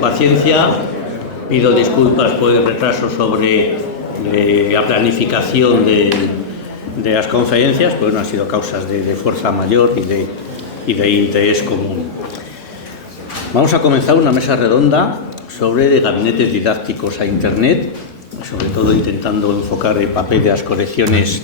paciencia. Pido disculpas por el retraso sobre la planificación de las conferencias, pues no han sido causas de fuerza mayor y de interés común. Vamos a comenzar una mesa redonda sobre gabinetes didácticos a Internet, sobre todo intentando enfocar el papel de las colecciones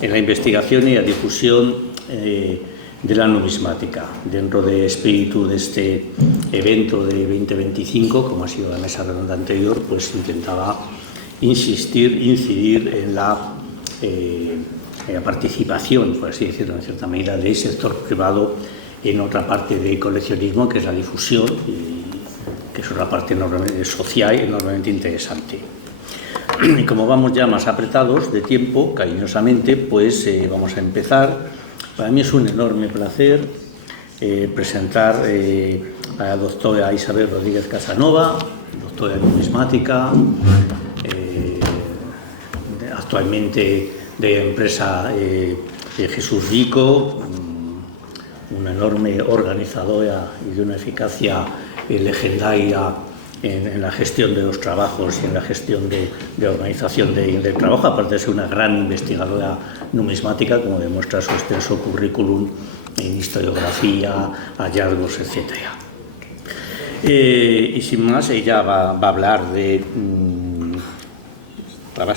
en la investigación y la difusión de la numismática. Dentro del espíritu de este evento de 2025, como ha sido la mesa redonda anterior, pues intentaba incidir en la participación, por así decirlo, en cierta medida, del sector privado en otra parte del coleccionismo, que es la difusión, que es una parte social enormemente interesante. Y como vamos ya más apretados de tiempo, cariñosamente, pues vamos a empezar. Para mí es un enorme placer presentar a la doctora Isabel Rodríguez Casanova, doctora en numismática, actualmente de la empresa Jesús Rico, una enorme organizadora y de una eficacia legendaria en la gestión de los trabajos y en la gestión de organización del trabajo, aparte de ser una gran investigadora numismática, como demuestra su extenso currículum en historiografía, hallazgos, etc. Y sin más, ella va a hablar de...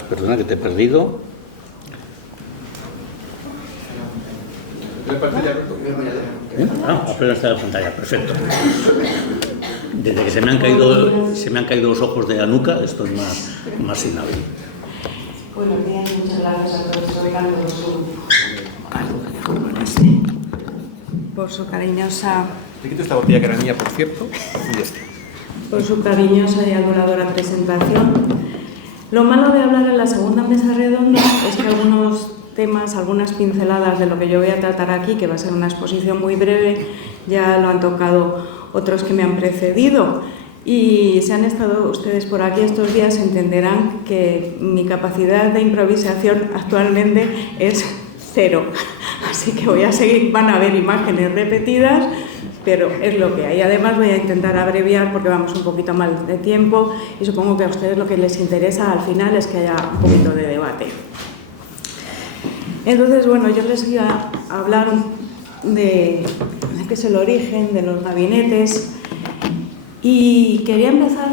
perdona que te he perdido. Apenas está la pantalla, perfecto. Desde que se me han caído los ojos de la nuca, estoy más inhábil. Buenos días, muchas gracias al profesor Ricardo por su cariñosa... Te quito esta botella que era mía, por cierto, y ya está. Por su cariñosa y adoradora presentación. Lo malo de hablar en la segunda mesa redonda es que algunos temas, algunas pinceladas de lo que yo voy a tratar aquí, que va a ser una exposición muy breve, ya lo han tocado otros que me han precedido, y si han estado ustedes por aquí estos días entenderán que mi capacidad de improvisación actualmente es cero, así que voy a seguir, van a ver imágenes repetidas, pero es lo que hay. Además voy a intentar abreviar porque vamos un poquito mal de tiempo y supongo que a ustedes lo que les interesa al final es que haya un poquito de debate. Entonces, bueno, yo les iba a hablar de qué es el origen de los gabinetes y quería empezar,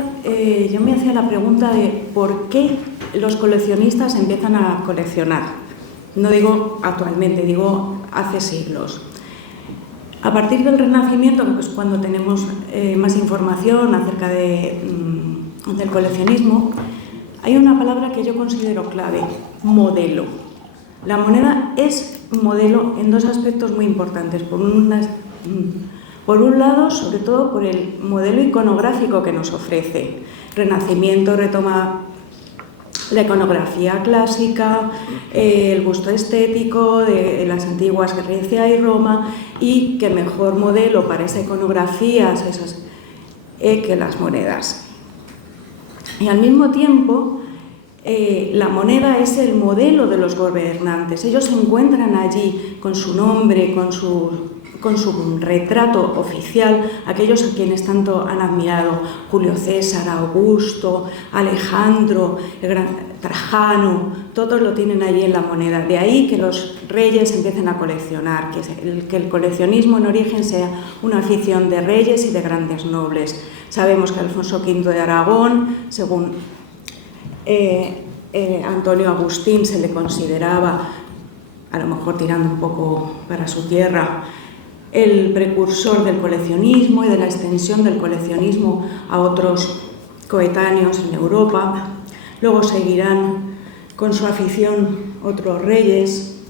yo me hacía la pregunta de por qué los coleccionistas empiezan a coleccionar. No digo actualmente, digo hace siglos. A partir del Renacimiento, que es cuando tenemos más información acerca del coleccionismo, hay una palabra que yo considero clave: modelo. La moneda es modelo en dos aspectos muy importantes. Por un lado, sobre todo por el modelo iconográfico que nos ofrece. Renacimiento retoma la iconografía clásica, el gusto estético de las antiguas Grecia y Roma, y qué mejor modelo para esa iconografía que las monedas. Y al mismo tiempo, la moneda es el modelo de los gobernantes. Ellos se encuentran allí con su nombre, con su retrato oficial, aquellos a quienes tanto han admirado: Julio César, Augusto, Alejandro, el gran Trajano, todos lo tienen allí en la moneda. De ahí que los reyes empiecen a coleccionar, que el coleccionismo en origen sea una afición de reyes y de grandes nobles. Sabemos que Alfonso V de Aragón, según Antonio Agustín, se le consideraba, a lo mejor tirando un poco para su tierra, el precursor del coleccionismo y de la extensión del coleccionismo a otros coetáneos en Europa. Luego seguirán con su afición otros reyes.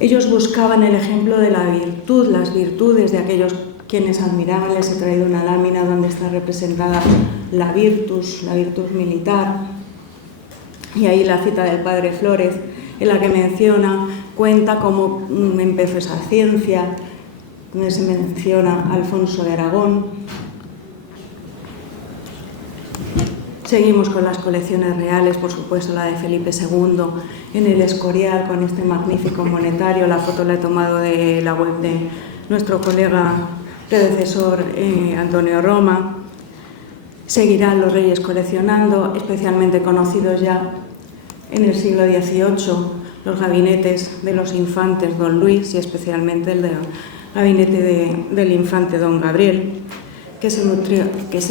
Ellos buscaban el ejemplo de la virtud, las virtudes de aquellos quienes admiraban. Les he traído una lámina donde está representada la virtus militar, y ahí la cita del padre Flórez, en la que cuenta cómo empezó esa ciencia, donde se menciona a Alfonso de Aragón. Seguimos con las colecciones reales, por supuesto la de Felipe II en el Escorial, con este magnífico monetario. La foto la he tomado de la web de nuestro colega predecesor Antonio Roma. Seguirán los reyes coleccionando, especialmente conocidos ya en el siglo XVIII, los gabinetes de los infantes don Luis y especialmente el gabinete del infante don Gabriel, que se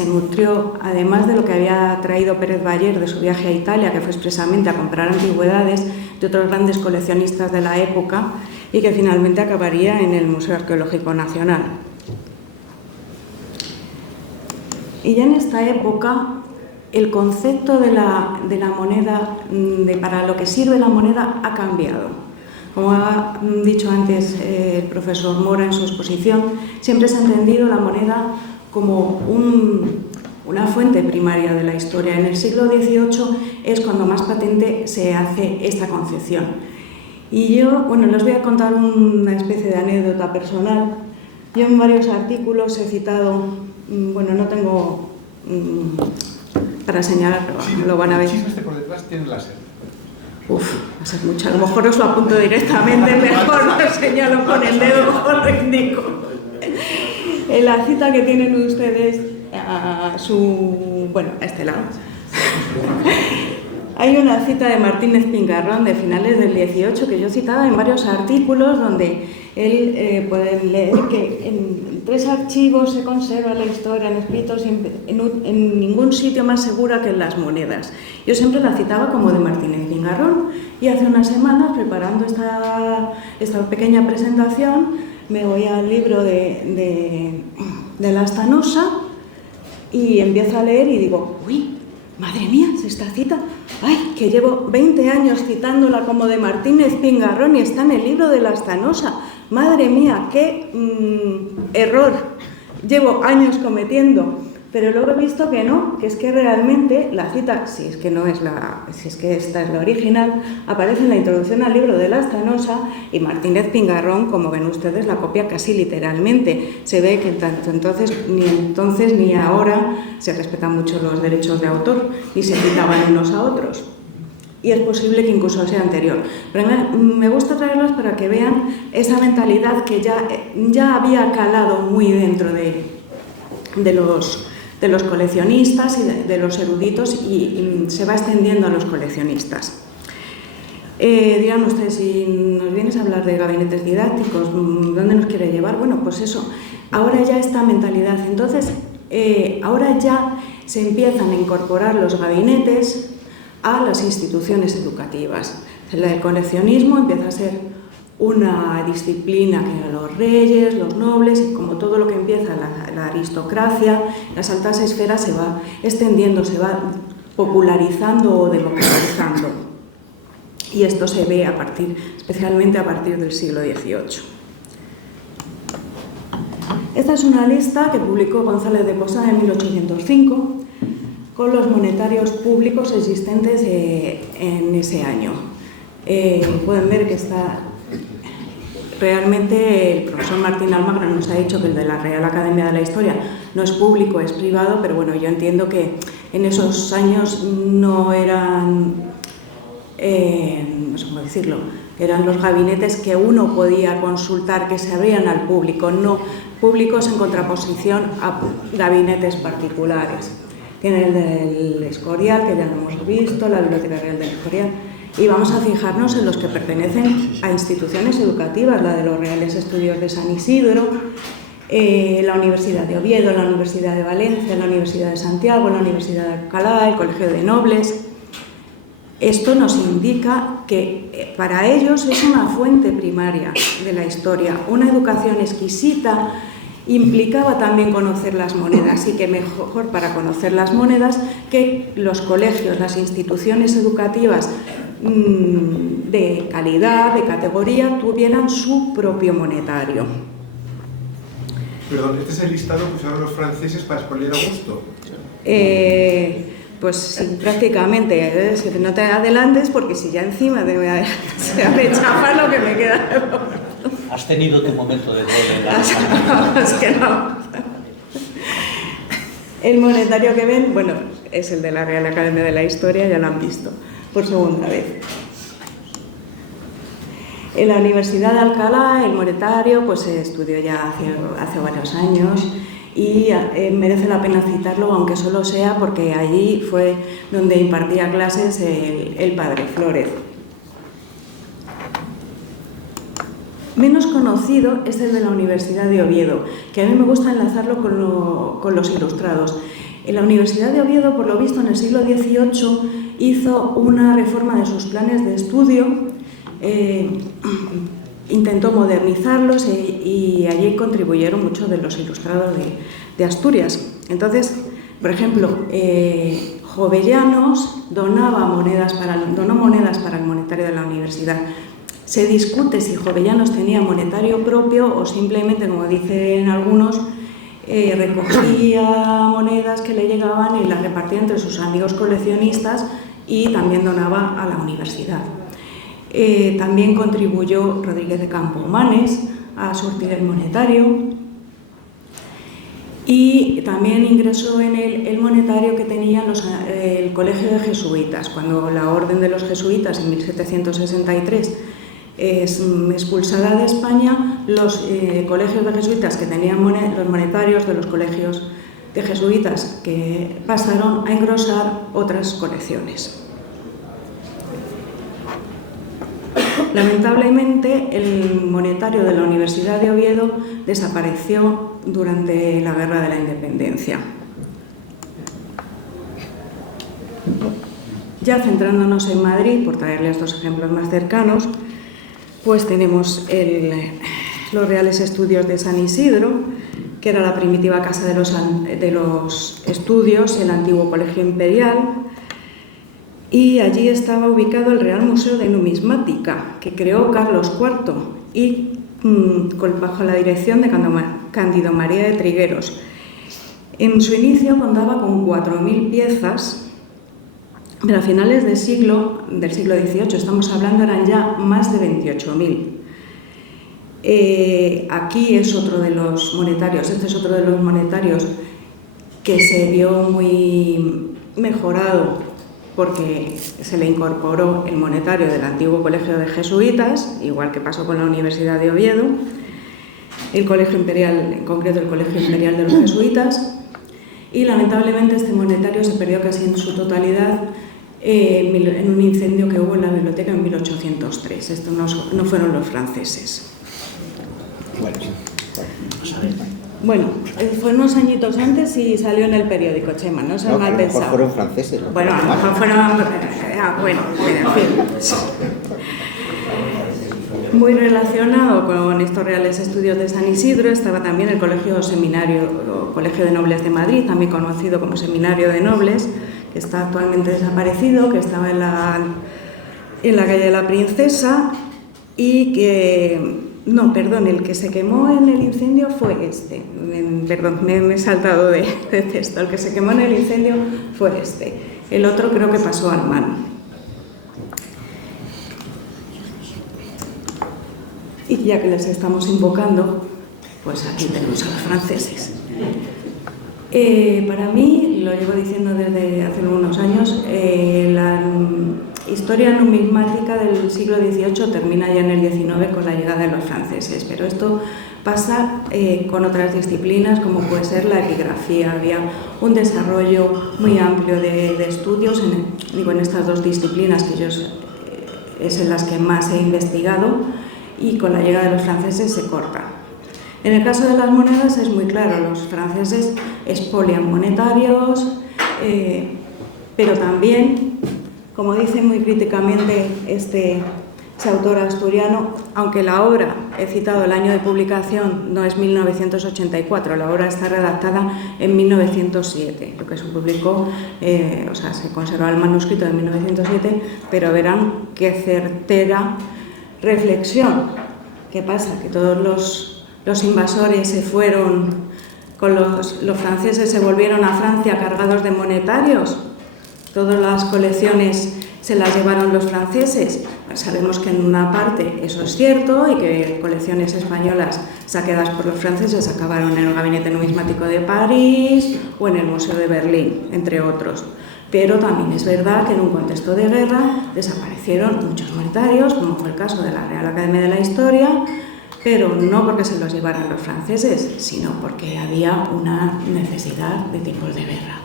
nutrió, además de lo que había traído Pérez Bayer de su viaje a Italia, que fue expresamente a comprar antigüedades de otros grandes coleccionistas de la época y que finalmente acabaría en el Museo Arqueológico Nacional. Y ya en esta época el concepto de la moneda, para lo que sirve la moneda, ha cambiado. Como ha dicho antes el profesor Mora en su exposición, siempre se ha entendido la moneda como una fuente primaria de la historia. En el siglo XVIII es cuando más patente se hace esta concepción. Y yo, bueno, les voy a contar una especie de anécdota personal. Yo en varios artículos he citado, bueno, no tengo para señalar, pero lo van a ver. Si este por detrás tiene láser. Uf, va a ser mucho. A lo mejor os lo apunto directamente, mejor lo señalo con el dedo, mejor lo indico. En la cita que tienen ustedes a este lado. Hay una cita de Martínez Pingarrón de finales del XVIII que yo citaba en varios artículos donde él puede leer que en 3 archivos se conserva la historia en escritos en ningún sitio más segura que en las monedas. Yo siempre la citaba como de Martínez Pingarrón y hace unas semanas, preparando esta pequeña presentación, me voy al libro de Lastanosa y empiezo a leer y digo, uy, madre mía, esta cita, ay, que llevo 20 años citándola como de Martínez Pingarrón y está en el libro de Lastanosa. Madre mía, qué error llevo años cometiendo. Pero luego he visto que no, que es que realmente la cita, si es que esta es la original, aparece en la introducción al libro de Lastanosa y Martínez Pingarrón, como ven ustedes, la copia casi literalmente. Se ve que tanto entonces ni ahora se respetan mucho los derechos de autor, ni se citaban unos a otros. Y es posible que incluso sea anterior. Pero me gusta traerlos para que vean esa mentalidad que ya había calado muy dentro de los coleccionistas y de los eruditos y se va extendiendo a los coleccionistas. Dirán ustedes, si nos vienes a hablar de gabinetes didácticos, ¿dónde nos quiere llevar? Bueno, pues eso, ahora ya esta mentalidad. Entonces, ahora ya se empiezan a incorporar los gabinetes a las instituciones educativas. El coleccionismo empieza a ser una disciplina que los reyes, los nobles, y como todo lo que empieza la aristocracia, las altas esferas se va extendiendo, se va popularizando o democratizando. Y esto se ve especialmente a partir del siglo XVIII. Esta es una lista que publicó González de Posada en 1805 con los monetarios públicos existentes en ese año. Pueden ver que está realmente, el profesor Martín Almagro nos ha dicho que el de la Real Academia de la Historia no es público, es privado, pero bueno, yo entiendo que en esos años no eran, no sé cómo decirlo, eran los gabinetes que uno podía consultar, que se abrían al público, no públicos en contraposición a gabinetes particulares. Tiene el del Escorial, que ya lo hemos visto, la Biblioteca Real del Escorial, y vamos a fijarnos en los que pertenecen a instituciones educativas, la de los Reales Estudios de San Isidro, la Universidad de Oviedo, la Universidad de Valencia, la Universidad de Santiago, la Universidad de Alcalá, el Colegio de Nobles. Esto nos indica que para ellos es una fuente primaria de la historia, una educación exquisita. Implicaba también conocer las monedas, y que mejor para conocer las monedas que los colegios, las instituciones educativas de calidad, de categoría, tuvieran su propio monetario. Perdón, ¿este es el listado que usaron los franceses para expoliar a gusto? Pues sí, prácticamente. Es que no te adelantes porque si ya encima se me chafa lo que me queda. Has tenido tu momento de gloria. Es que no. El monetario que ven, bueno, es el de la Real Academia de la Historia, ya lo han visto por segunda vez. En la Universidad de Alcalá, el monetario pues se estudió ya hace varios años y merece la pena citarlo, aunque solo sea porque allí fue donde impartía clases el padre Flórez. Menos conocido es el de la Universidad de Oviedo, que a mí me gusta enlazarlo con los ilustrados. En la Universidad de Oviedo, por lo visto, en el siglo XVIII hizo una reforma de sus planes de estudio, intentó modernizarlos y allí contribuyeron muchos de los ilustrados de Asturias. Entonces, por ejemplo, Jovellanos donó monedas para el monetario de la universidad. Se discute si Jovellanos tenía monetario propio o simplemente, como dicen algunos, recogía monedas que le llegaban y las repartía entre sus amigos coleccionistas y también donaba a la universidad. También contribuyó Rodríguez de Campomanes a surtir el monetario y también ingresó en el monetario que tenía el Colegio de Jesuitas. Cuando la Orden de los Jesuitas en 1763 es expulsada de España, los colegios de jesuitas que tenían los monetarios de los colegios de jesuitas que pasaron a engrosar otras colecciones. Lamentablemente, el monetario de la Universidad de Oviedo desapareció durante la Guerra de la Independencia. Ya centrándonos en Madrid, por traerles dos ejemplos más cercanos, pues tenemos los Reales Estudios de San Isidro, que era la primitiva casa de los estudios, el antiguo Colegio Imperial, y allí estaba ubicado el Real Museo de Numismática, que creó Carlos IV, y bajo la dirección de Cándido María de Trigueros. En su inicio contaba con 4.000 piezas, pero a finales del siglo XVIII, estamos hablando, eran ya más de 28.000. Aquí es otro de los monetarios, este es otro de los monetarios que se vio muy mejorado porque se le incorporó el monetario del antiguo Colegio de Jesuitas, igual que pasó con la Universidad de Oviedo, el Colegio Imperial, en concreto el Colegio Imperial de los Jesuitas, y lamentablemente este monetario se perdió casi en su totalidad en un incendio que hubo en la biblioteca en 1803. Esto no fueron los franceses. Bueno, fue unos añitos antes y salió en el periódico, Chema, no se mal pensado. A lo mejor fueron franceses. ¿No? Bueno, a lo mejor fueron... bueno, en fin. Muy relacionado con estos Reales Estudios de San Isidro estaba también el Colegio de Nobles de Madrid, también conocido como Seminario de Nobles, que está actualmente desaparecido, que estaba en la calle de la Princesa y que... No, perdón, el que se quemó en el incendio fue este. Perdón, me he saltado de texto. El que se quemó en el incendio fue este. El otro creo que pasó al mano. Y ya que les estamos invocando, pues aquí tenemos a los franceses. Para mí, lo llevo diciendo desde hace unos años, la historia numismática del siglo XVIII termina ya en el XIX con la llegada de los franceses, pero esto pasa con otras disciplinas como puede ser la epigrafía. Había un desarrollo muy amplio de estudios en estas dos disciplinas que es en las que más he investigado, y con la llegada de los franceses se corta. En el caso de las monedas es muy claro, los franceses expolian monetarios, pero también, como dice muy críticamente ese autor asturiano, aunque la obra, he citado el año de publicación, no es 1984, la obra está redactada en 1907, lo que se publicó, se conserva el manuscrito de 1907, pero verán qué certera reflexión. ¿Qué pasa? Que todos los invasores se fueron, los franceses se volvieron a Francia cargados de monetarios, todas las colecciones se las llevaron los franceses. Sabemos que en una parte eso es cierto y que colecciones españolas saqueadas por los franceses acabaron en el Gabinete Numismático de París o en el Museo de Berlín, entre otros. Pero también es verdad que en un contexto de guerra desaparecieron muchos monetarios, como fue el caso de la Real Academia de la Historia, pero no porque se los llevaran los franceses, sino porque había una necesidad de tiempos de guerra.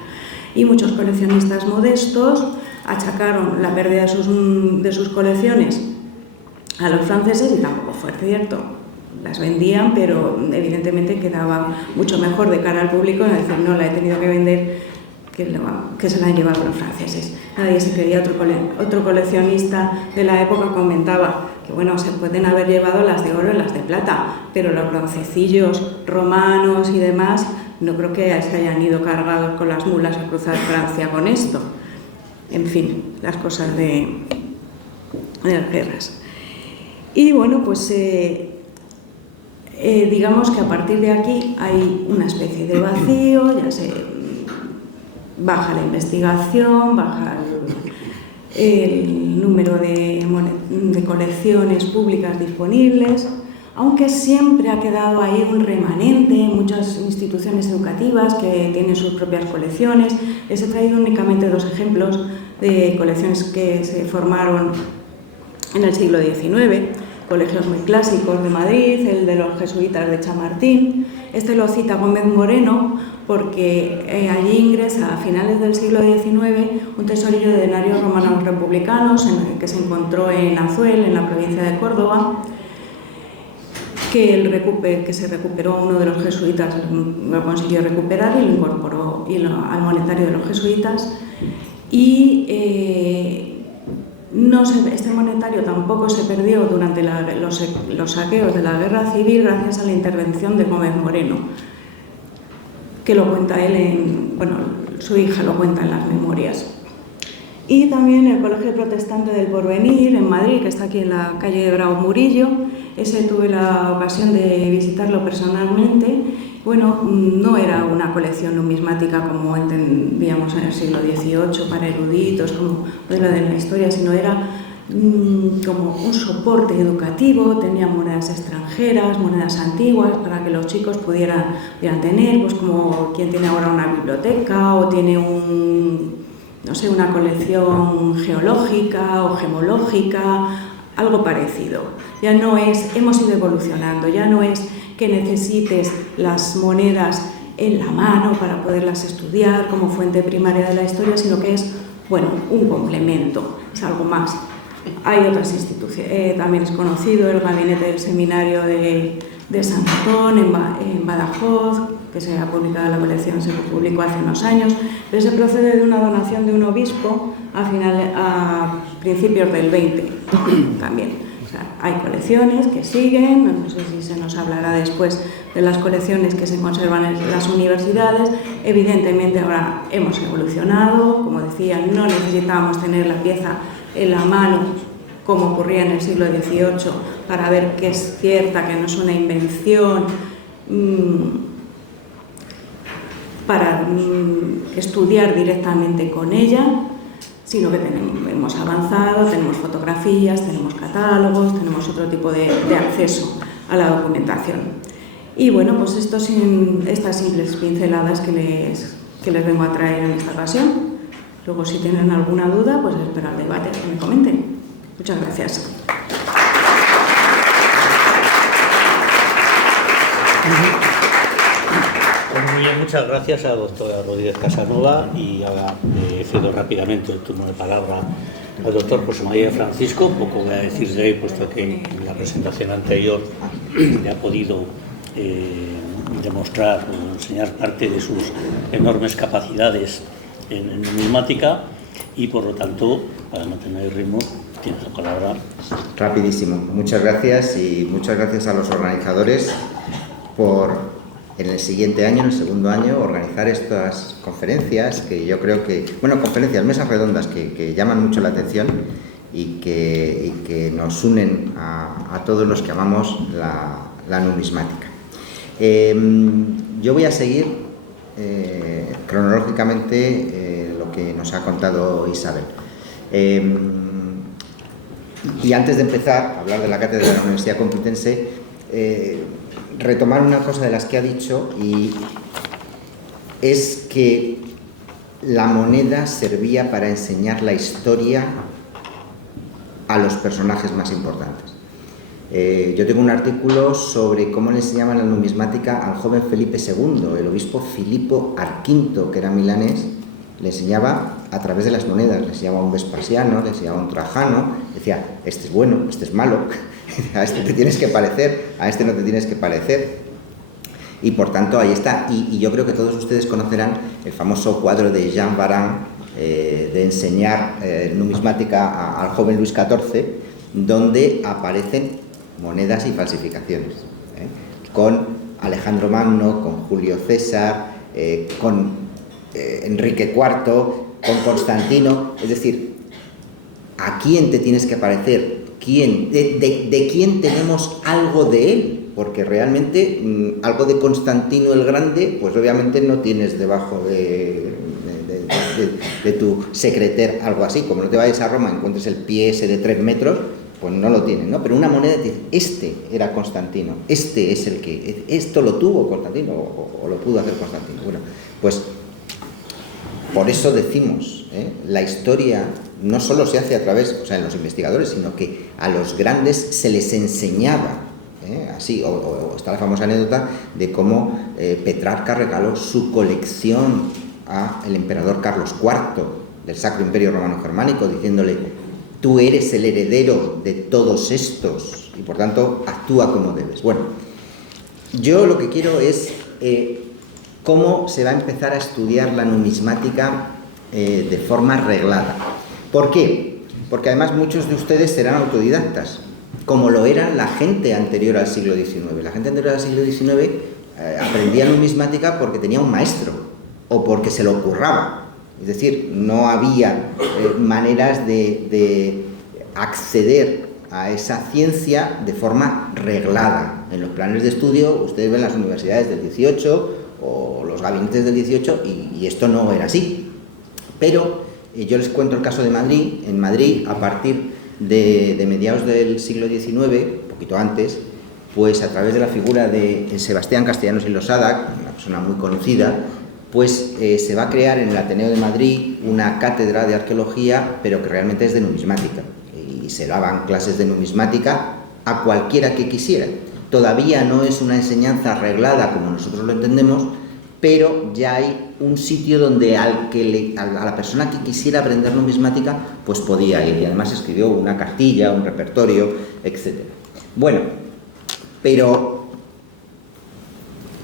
Y muchos coleccionistas modestos achacaron la pérdida de sus colecciones a los franceses, y tampoco fue cierto. Las vendían, pero evidentemente quedaba mucho mejor de cara al público, es decir, no la he tenido que vender, que se la han llevado los franceses. Nadie se creía. Otro coleccionista de la época comentaba que, bueno, se pueden haber llevado las de oro y las de plata, pero los broncecillos romanos y demás no creo que se hayan ido cargados con las mulas a cruzar Francia con esto. En fin, las cosas de las guerras. Y bueno, pues digamos que a partir de aquí hay una especie de vacío, ya se baja la investigación, baja el número de colecciones públicas disponibles, aunque siempre ha quedado ahí un remanente, muchas instituciones educativas que tienen sus propias colecciones. Les he traído únicamente 2 ejemplos de colecciones que se formaron en el siglo XIX, colegios muy clásicos de Madrid, el de los jesuitas de Chamartín. Este lo cita Gómez Moreno porque allí ingresa a finales del siglo XIX un tesorillo de denarios romanos republicanos que se encontró en Azuel, en la provincia de Córdoba, que se recuperó. Uno de los jesuitas lo consiguió recuperar y lo incorporó al monetario de los jesuitas. Y este monetario tampoco se perdió durante los saqueos de la Guerra Civil gracias a la intervención de Gómez Moreno, que lo cuenta él su hija lo cuenta en las memorias. Y también el Colegio Protestante del Porvenir en Madrid, que está aquí en la calle de Bravo Murillo. Ese tuve la ocasión de visitarlo personalmente. Bueno, no era una colección numismática como entendíamos en el siglo XVIII para eruditos, como modelo de la historia, sino era como un soporte educativo. Tenía monedas extranjeras, monedas antiguas, para que los chicos pudieran tener, pues como quien tiene ahora una biblioteca o tiene una colección geológica o gemológica, algo parecido. Ya no es, hemos ido evolucionando, ya no es que necesites las monedas en la mano para poderlas estudiar como fuente primaria de la historia, sino que es, un complemento, es algo más. Hay otras instituciones, también es conocido el gabinete del seminario de San Antón en Badajoz, que se ha publicado la colección, se publicó hace unos años, pero se procede de una donación de un obispo a principios del 20 también. O sea, hay colecciones que siguen, no sé si se nos hablará después de las colecciones que se conservan en las universidades. Evidentemente ahora hemos evolucionado, como decía, no necesitábamos tener la pieza en la mano como ocurría en el siglo XVIII para ver que es cierta, que no es una invención, para estudiar directamente con ella, sino que hemos avanzado, tenemos fotografías, tenemos catálogos, tenemos otro tipo de acceso a la documentación. Y bueno, pues estas simples pinceladas que les vengo a traer en esta ocasión. Luego, si tienen alguna duda, pues espero al debate que me comenten. Muchas gracias. Muy bien, muchas gracias a la doctora Rodríguez Casanova, y ahora cedo rápidamente el turno de palabra al doctor José María Francisco. Poco voy a decir de él, puesto que en la presentación anterior le ha podido demostrar o enseñar parte de sus enormes capacidades en numismática, y por lo tanto, para no tener ritmo, tiene la palabra. Rapidísimo. Muchas gracias, y muchas gracias a los organizadores por en el siguiente año, en el segundo año, organizar estas conferencias, que yo creo que, conferencias, mesas redondas que llaman mucho la atención y que nos unen a todos los que amamos la numismática. Yo voy a seguir cronológicamente lo que nos ha contado Isabel. Y antes de empezar a hablar de la cátedra de la Universidad Complutense, retomar una cosa de las que ha dicho, y es que la moneda servía para enseñar la historia a los personajes más importantes. Yo tengo un artículo sobre cómo le enseñaban la numismática al joven Felipe II, el obispo Filippo Arquinto, que era milanés, le enseñaba a través de las monedas, le enseñaba a un Vespasiano, le enseñaba a un Trajano, decía, este es bueno, este es malo, a este te tienes que parecer, a este no te tienes que parecer. Y por tanto ahí está, y yo creo que todos ustedes conocerán el famoso cuadro de Jean Baran de enseñar numismática al joven Luis XIV, donde aparecen monedas y falsificaciones, con Alejandro Magno, con Julio César, con Enrique IV, con Constantino. Es decir, ¿a quién te tienes que parecer? ¿De quién tenemos algo de él? Porque realmente algo de Constantino el Grande, pues obviamente no tienes debajo de tu secreter algo así. Como no te vayas a Roma, encuentres el pie ese de 3 metros, pues no lo tienen, ¿no? Pero una moneda te dice, este era Constantino, este es el que, esto lo tuvo Constantino o lo pudo hacer Constantino. Bueno, pues por eso decimos, la historia no solo se hace a través, o sea, en los investigadores, sino que a los grandes se les enseñaba, así, o está la famosa anécdota de cómo Petrarca regaló su colección al emperador Carlos IV del Sacro Imperio Romano Germánico, diciéndole, tú eres el heredero de todos estos y por tanto actúa como debes. Bueno, yo lo que quiero es cómo se va a empezar a estudiar la numismática de forma reglada. ¿Por qué? Porque además muchos de ustedes serán autodidactas, como lo era la gente anterior al siglo XIX. La gente anterior al siglo XIX aprendía numismática porque tenía un maestro o porque se lo curraba. Es decir, no había maneras de acceder a esa ciencia de forma reglada. En los planes de estudio, ustedes ven las universidades del 18 o los gabinetes del 18 y esto no era así. Pero yo les cuento el caso de Madrid. En Madrid, a partir de mediados del siglo XIX, un poquito antes, pues a través de la figura de Sebastián Castellanos y Losada, una persona muy conocida, pues se va a crear en el Ateneo de Madrid una cátedra de arqueología, pero que realmente es de numismática. Y se daban clases de numismática a cualquiera que quisiera. Todavía no es una enseñanza arreglada como nosotros lo entendemos, pero ya hay un sitio donde a la persona que quisiera aprender numismática, pues podía ir. Y además escribió una cartilla, un repertorio, etc. Bueno, pero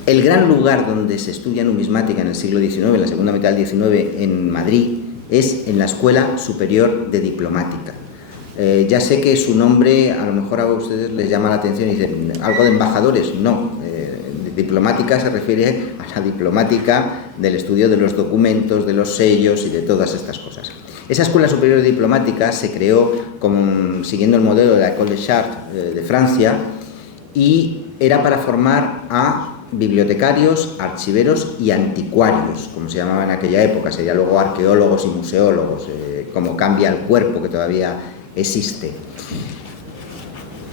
el gran lugar donde se estudia numismática en el siglo XIX, en la segunda mitad del XIX, en Madrid, es en la Escuela Superior de Diplomática. Ya sé que su nombre a lo mejor a ustedes les llama la atención y dicen, ¿algo de embajadores? No, diplomática se refiere a la diplomática del estudio de los documentos, de los sellos y de todas estas cosas. Esa Escuela Superior de Diplomática se creó siguiendo el modelo de la École des Chartes de Francia y era para formar a bibliotecarios, archiveros y anticuarios, como se llamaba en aquella época. Sería luego arqueólogos y museólogos, como cambia el cuerpo que todavía existe.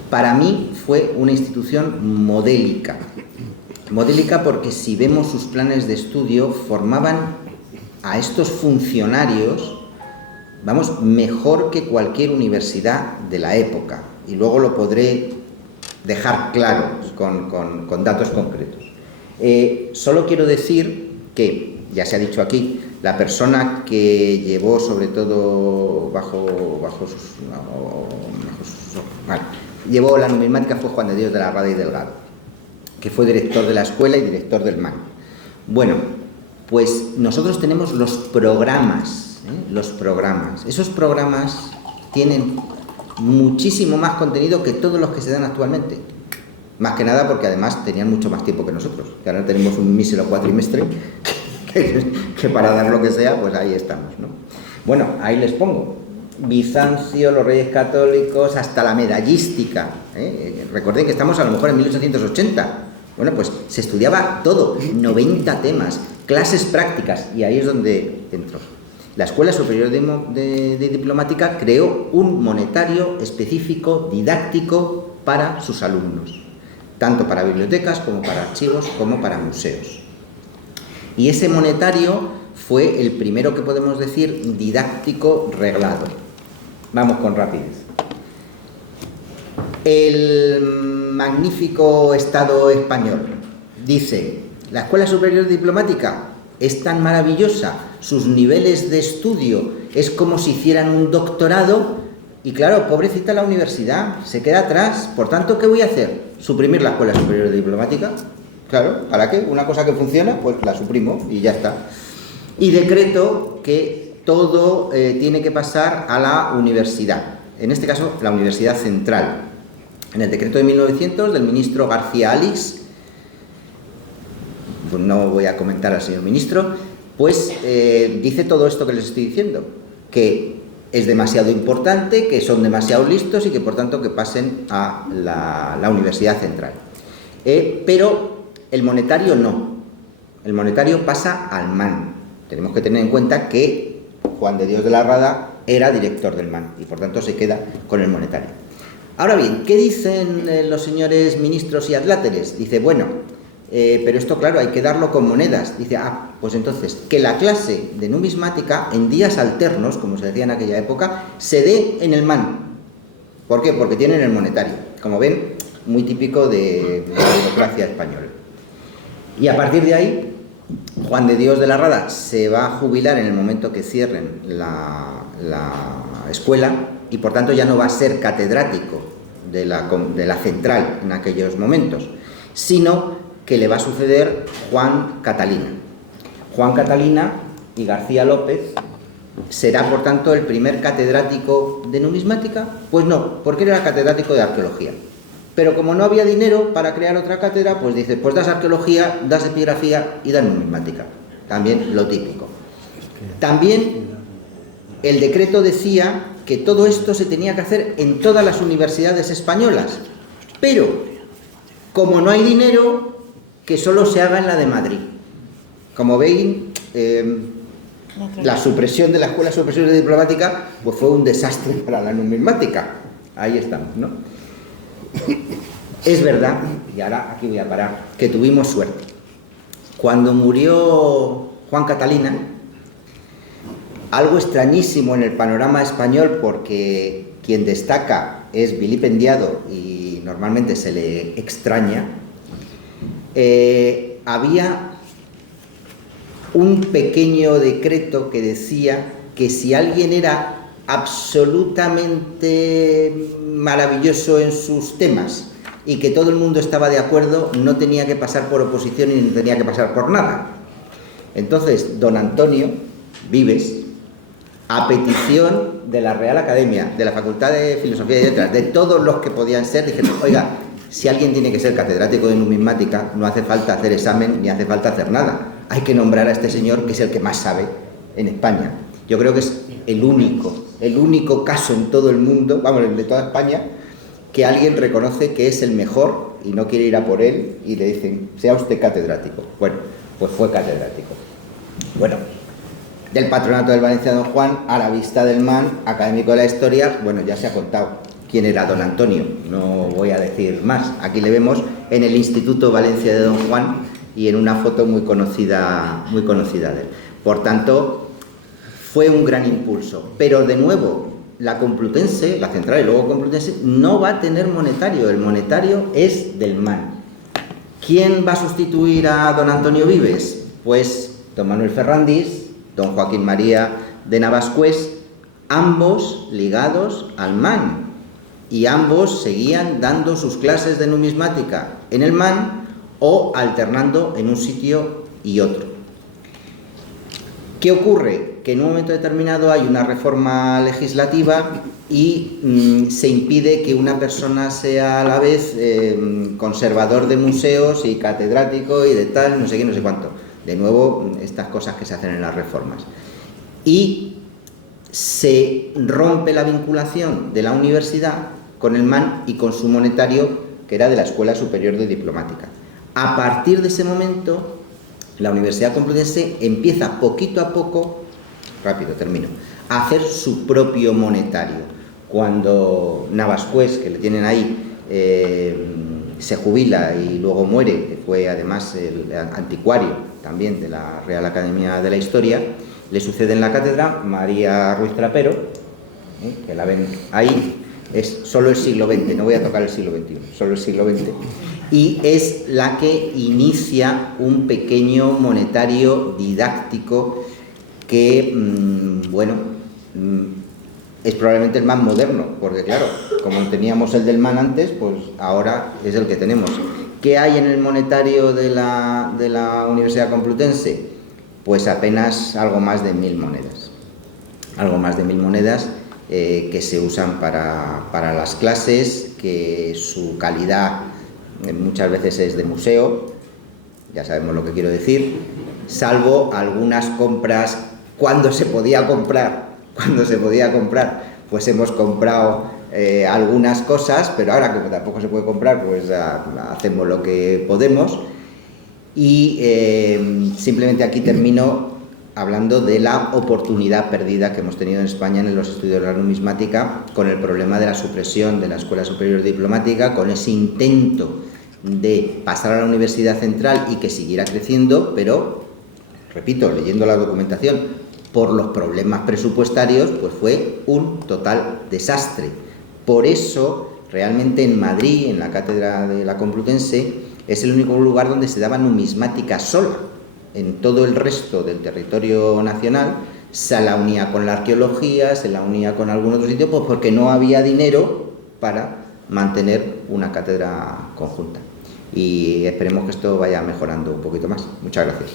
Para mí fue una institución modélica. Modélica porque si vemos sus planes de estudio, formaban a estos funcionarios, vamos, mejor que cualquier universidad de la época. Y luego lo podré dejar claro con datos concretos. Solo quiero decir que, ya se ha dicho aquí, la persona que llevó sobre todo llevó la numismática fue Juan de Dios de la Rada y Delgado, que fue director de la escuela y director del MAN. Bueno, pues nosotros tenemos los programas, Esos programas tienen muchísimo más contenido que todos los que se dan actualmente. Más que nada porque además tenían mucho más tiempo que nosotros, que ahora tenemos un mísero cuatrimestre que para dar lo que sea, pues ahí estamos, ¿no? Bueno, ahí les pongo. Bizancio, los Reyes Católicos, hasta la medallística. Recuerden que estamos a lo mejor en 1880. Bueno, pues se estudiaba todo, 90 temas, clases prácticas, y ahí es donde entró. La Escuela Superior de Diplomática creó un monetario específico, didáctico, para sus alumnos, tanto para bibliotecas como para archivos como para museos. Y ese monetario fue el primero que podemos decir didáctico reglado. Vamos con rapidez. El magnífico Estado español dice: la Escuela Superior Diplomática es tan maravillosa, sus niveles de estudio es como si hicieran un doctorado, y claro, pobrecita la universidad, se queda atrás. Por tanto, ¿qué voy a hacer? ¿Suprimir la Escuela Superior Diplomática? Claro, ¿para qué? Una cosa que funciona, pues la suprimo y ya está. Y decreto que todo tiene que pasar a la universidad, en este caso la Universidad Central. En el decreto de 1900 del ministro García Alix, pues no voy a comentar al señor ministro, pues dice todo esto que les estoy diciendo, que es demasiado importante, que son demasiado listos y que por tanto que pasen a la Universidad Central. Pero el monetario no, el monetario pasa al MAN. Tenemos que tener en cuenta que Juan de Dios de la Rada era director del MAN y por tanto se queda con el monetario. Ahora bien, ¿qué dicen los señores ministros y adláteres? Dice, bueno, pero esto claro, hay que darlo con monedas. Dice, pues entonces, que la clase de numismática en días alternos, como se decía en aquella época, se dé en el MAN. ¿Por qué? Porque tienen el monetario. Como ven, muy típico de la burocracia española. Y a partir de ahí, Juan de Dios de la Rada se va a jubilar en el momento que cierren la escuela y por tanto ya no va a ser catedrático de la central en aquellos momentos, sino que le va a suceder Juan Catalina. Juan Catalina y García López será por tanto el primer catedrático de numismática. Pues no, porque era catedrático de arqueología. Pero como no había dinero para crear otra cátedra, pues dice, pues das arqueología, das epigrafía y das numismática. También lo típico. También el decreto decía que todo esto se tenía que hacer en todas las universidades españolas. Pero, como no hay dinero, que solo se haga en la de Madrid. Como veis, la supresión de la Escuela Superior Diplomática pues fue un desastre para la numismática. Ahí estamos, ¿no? Es verdad, y ahora aquí voy a parar, que tuvimos suerte. Cuando murió Juan Catalina, algo extrañísimo en el panorama español, porque quien destaca es vilipendiado y normalmente se le extraña, había un pequeño decreto que decía que si alguien era absolutamente maravilloso en sus temas y que todo el mundo estaba de acuerdo, no tenía que pasar por oposición y no tenía que pasar por nada. Entonces, don Antonio Vives, a petición de la Real Academia, de la Facultad de Filosofía y Letras, de todos los que podían ser, dijeron, oiga, si alguien tiene que ser catedrático de numismática, no hace falta hacer examen ni hace falta hacer nada. Hay que nombrar a este señor, que es el que más sabe en España. Yo creo que es el único caso en todo el mundo, vamos, de toda España, que alguien reconoce que es el mejor y no quiere ir a por él y le dicen, sea usted catedrático. Bueno, pues fue catedrático. Bueno, del Patronato del Valencia Don Juan a la vista del MAN, académico de la historia, bueno, ya se ha contado quién era don Antonio, no voy a decir más. Aquí le vemos en el Instituto Valencia de Don Juan y en una foto muy conocida de él. Por tanto, fue un gran impulso, pero de nuevo, la Complutense, la central y luego Complutense, no va a tener monetario, el monetario es del MAN. ¿Quién va a sustituir a don Antonio Vives? Pues don Manuel Ferrandis, don Joaquín María de Navascués, ambos ligados al MAN, y ambos seguían dando sus clases de numismática en el MAN o alternando en un sitio y otro. ¿Qué ocurre? Que en un momento determinado hay una reforma legislativa y se impide que una persona sea a la vez conservador de museos y catedrático y de tal, no sé qué, no sé cuánto. De nuevo, estas cosas que se hacen en las reformas. Y se rompe la vinculación de la universidad con el MAN y con su monetario, que era de la Escuela Superior de Diplomática. A partir de ese momento, la Universidad Complutense empieza poquito a poco, rápido termino, a hacer su propio monetario. Cuando Navascués, que le tienen ahí, se jubila y luego muere, que fue además el anticuario también de la Real Academia de la Historia, le sucede en la cátedra María Ruiz Trapero, que la ven ahí, es solo el siglo XX, no voy a tocar el siglo XXI, solo el siglo XX, y es la que inicia un pequeño monetario didáctico que, es probablemente el más moderno, porque claro, como teníamos el del MAN antes, pues ahora es el que tenemos. ¿Qué hay en el monetario de la Universidad Complutense? Pues apenas algo más de 1000 monedas. Algo más de 1000 monedas que se usan para las clases, que su calidad muchas veces es de museo, ya sabemos lo que quiero decir, salvo algunas compras cuando se podía comprar, pues hemos comprado algunas cosas, pero ahora como tampoco se puede comprar, pues hacemos lo que podemos. Y simplemente aquí termino hablando de la oportunidad perdida que hemos tenido en España en los estudios de la numismática, con el problema de la supresión de la Escuela Superior Diplomática, con ese intento de pasar a la Universidad Central y que siguiera creciendo, pero, repito, leyendo la documentación, por los problemas presupuestarios, pues fue un total desastre. Por eso, realmente en Madrid, en la Cátedra de la Complutense, es el único lugar donde se daba numismática sola. En todo el resto del territorio nacional se la unía con la arqueología, se la unía con algún otro sitio, pues porque no había dinero para mantener una cátedra conjunta. Y esperemos que esto vaya mejorando un poquito más. Muchas gracias.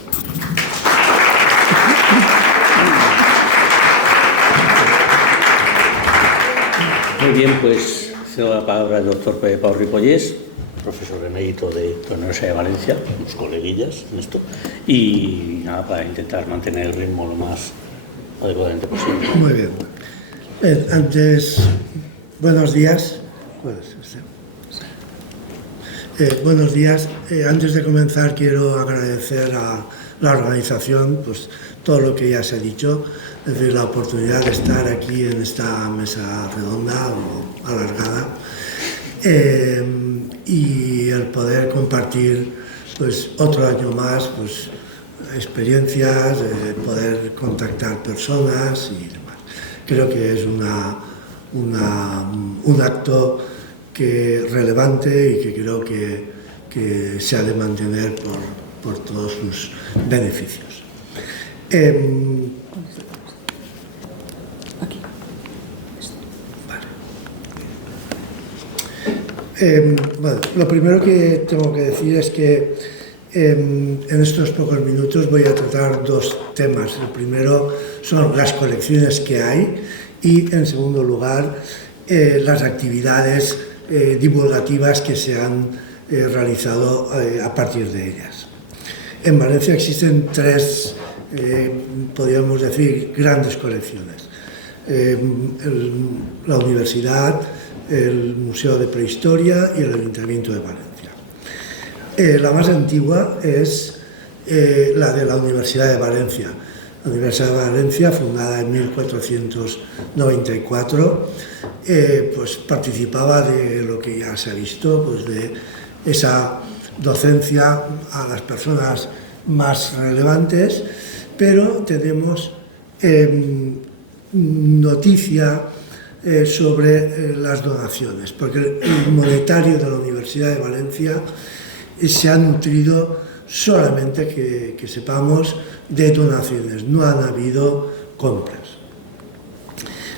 Muy bien, pues cedo la palabra al doctor Pau Ripollés, profesor emérito de la Universidad de Valencia, unos coleguillas en esto, y nada, para intentar mantener el ritmo lo más adecuadamente posible. Muy bien. Antes, buenos días. Buenos días. Antes de comenzar quiero agradecer a la organización pues todo lo que ya se ha dicho, es decir, la oportunidad de estar aquí en esta mesa redonda o alargada y el poder compartir pues otro año más pues experiencias, poder contactar personas y demás. Creo que es un acto relevante y que creo que se ha de mantener por todos sus beneficios. Bueno, lo primero que tengo que decir es que en estos pocos minutos voy a tratar dos temas. El primero son las colecciones que hay y, en segundo lugar, las actividades divulgativas que se han realizado a partir de ellas. En Valencia existen tres, podríamos decir, grandes colecciones. La universidad, el Museo de Prehistoria y el Ayuntamiento de Valencia. La más antigua es la de la Universidad de Valencia. La Universidad de Valencia, fundada en 1494, pues participaba de lo que ya se ha visto, pues de esa docencia a las personas más relevantes, pero tenemos noticia sobre las donaciones, porque el monetario de la Universidad de Valencia se ha nutrido solamente, que sepamos, de donaciones, no han habido compras.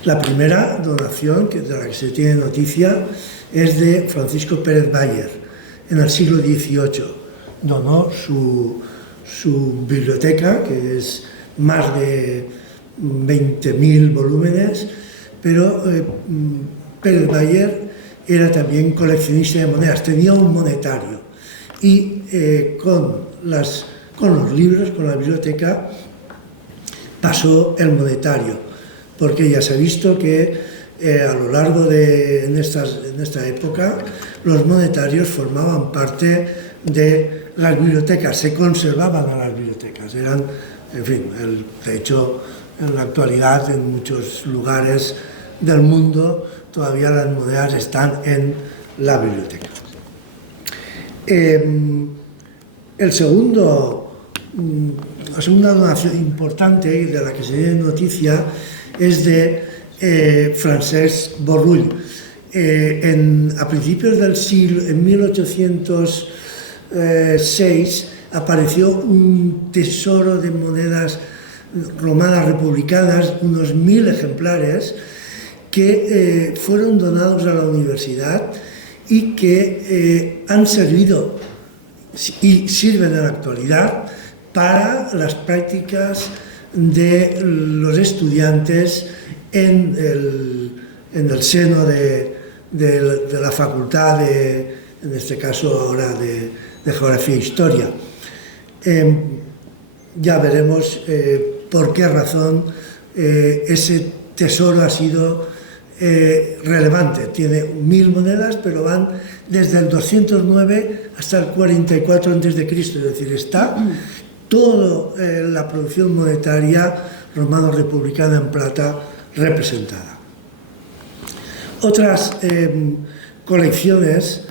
La primera donación de la que se tiene noticia es de Francisco Pérez Bayer. En el siglo XVIII donó su biblioteca, que es más de 20.000 volúmenes, pero Pérez Bayer era también coleccionista de monedas, tenía un monetario y con los libros, con la biblioteca, pasó el monetario, porque ya se ha visto que a lo largo en esta época los monetarios formaban parte de las bibliotecas, se conservaban a las bibliotecas, eran, en fin, de hecho, en la actualidad en muchos lugares del mundo todavía las monedas están en la biblioteca. La segunda donación importante y de la que se tiene noticia es de Francesc Borrull. a principios del siglo, en 1806, apareció un tesoro de monedas romanas republicanas, unos 1000 ejemplares, que fueron donados a la universidad y que han servido y sirven en la actualidad para las prácticas de los estudiantes en el seno de la facultad, en este caso ahora de Geografía e Historia. Ya veremos por qué razón ese tesoro ha sido relevante. Tiene 1000 monedas, pero van desde el 209 hasta el 44 a.C., es decir, está toda la producción monetaria romano-republicana en plata representada. Otras colecciones,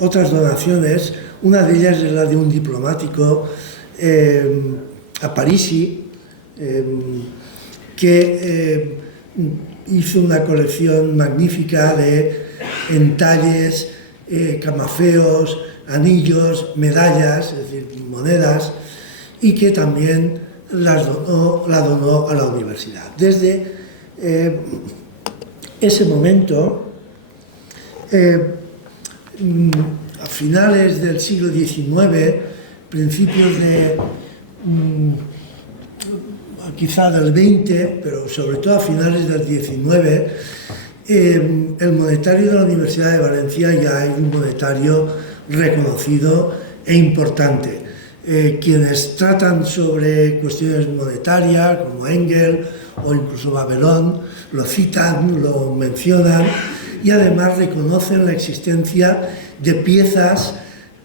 otras donaciones, una de ellas es la de un diplomático a Parisi, que hizo una colección magnífica de entalles, camafeos, anillos, medallas, es decir, monedas, y que también la donó a la universidad. Desde ese momento, a finales del siglo XIX, principios de quizá del XX, pero sobre todo a finales del XIX, el monetario de la Universidad de Valencia ya es un monetario reconocido e importante. Quienes tratan sobre cuestiones monetarias, como Engel o incluso Babelón, lo citan, lo mencionan y además reconocen la existencia de piezas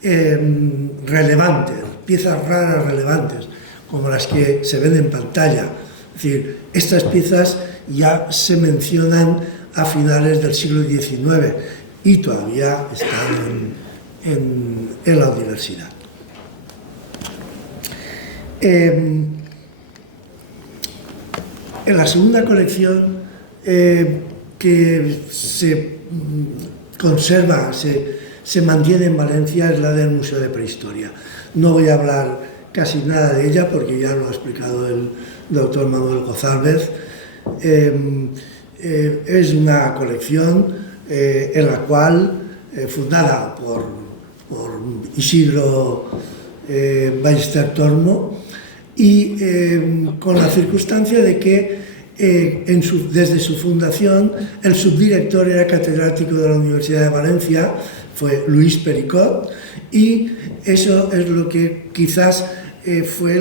relevantes, piezas raras relevantes, como las que se ven en pantalla. Es decir, estas piezas ya se mencionan a finales del siglo XIX y todavía están en la universidad. En la segunda colección que se conserva, se mantiene en Valencia, es la del Museo de Prehistoria. No voy a hablar casi nada de ella porque ya lo ha explicado el doctor Manuel Gozálvez. Es una colección en la cual, fundada por Isidro Ballester Tormo, y con la circunstancia de que desde su fundación el subdirector era catedrático de la Universidad de Valencia, fue Luis Pericot, y eso es lo que quizás fue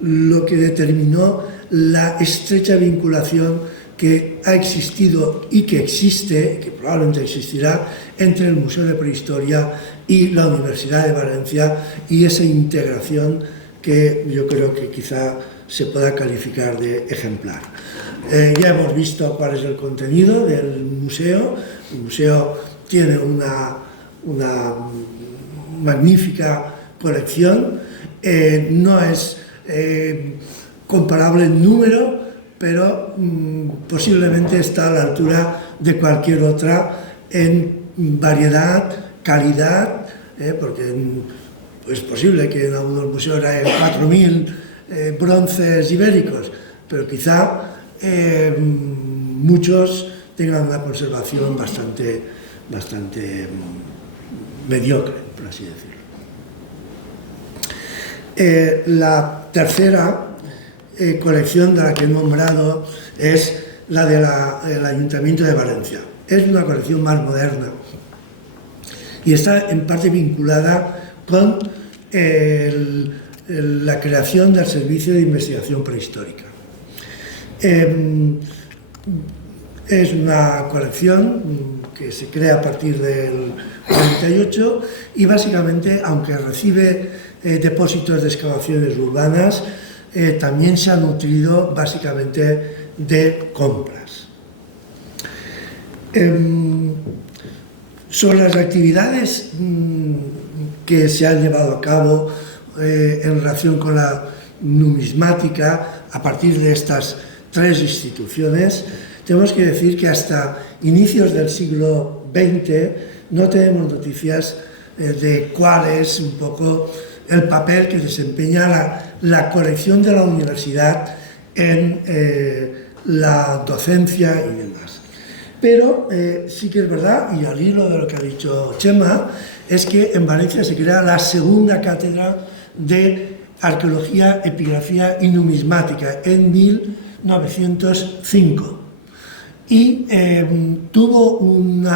lo que determinó la estrecha vinculación que ha existido y que existe, que probablemente existirá, entre el Museo de Prehistoria y la Universidad de Valencia, y esa integración que yo creo que quizá se pueda calificar de ejemplar. Ya hemos visto cuál es el contenido del museo. El museo tiene una magnífica colección, no es comparable en número, pero posiblemente está a la altura de cualquier otra en variedad, calidad, porque es posible que en algunos museos haya 4.000 bronces ibéricos, pero quizá muchos tengan una conservación bastante mediocre, por así decirlo. La tercera colección de la que he nombrado es la del Ayuntamiento de Valencia. Es una colección más moderna y está en parte vinculada con la creación del Servicio de Investigación Prehistórica. Es una colección que se crea a partir del 48 y básicamente, aunque recibe depósitos de excavaciones urbanas, también se ha nutrido básicamente de compras. Sobre las actividades que se han llevado a cabo en relación con la numismática a partir de estas tres instituciones, tenemos que decir que hasta inicios del siglo XX no tenemos noticias de cuál es un poco el papel que desempeña la colección de la universidad en la docencia y demás. Pero sí que es verdad, y al hilo de lo que ha dicho Chema, es que en Valencia se crea la segunda cátedra de Arqueología, Epigrafía y Numismática en 1905. Y tuvo un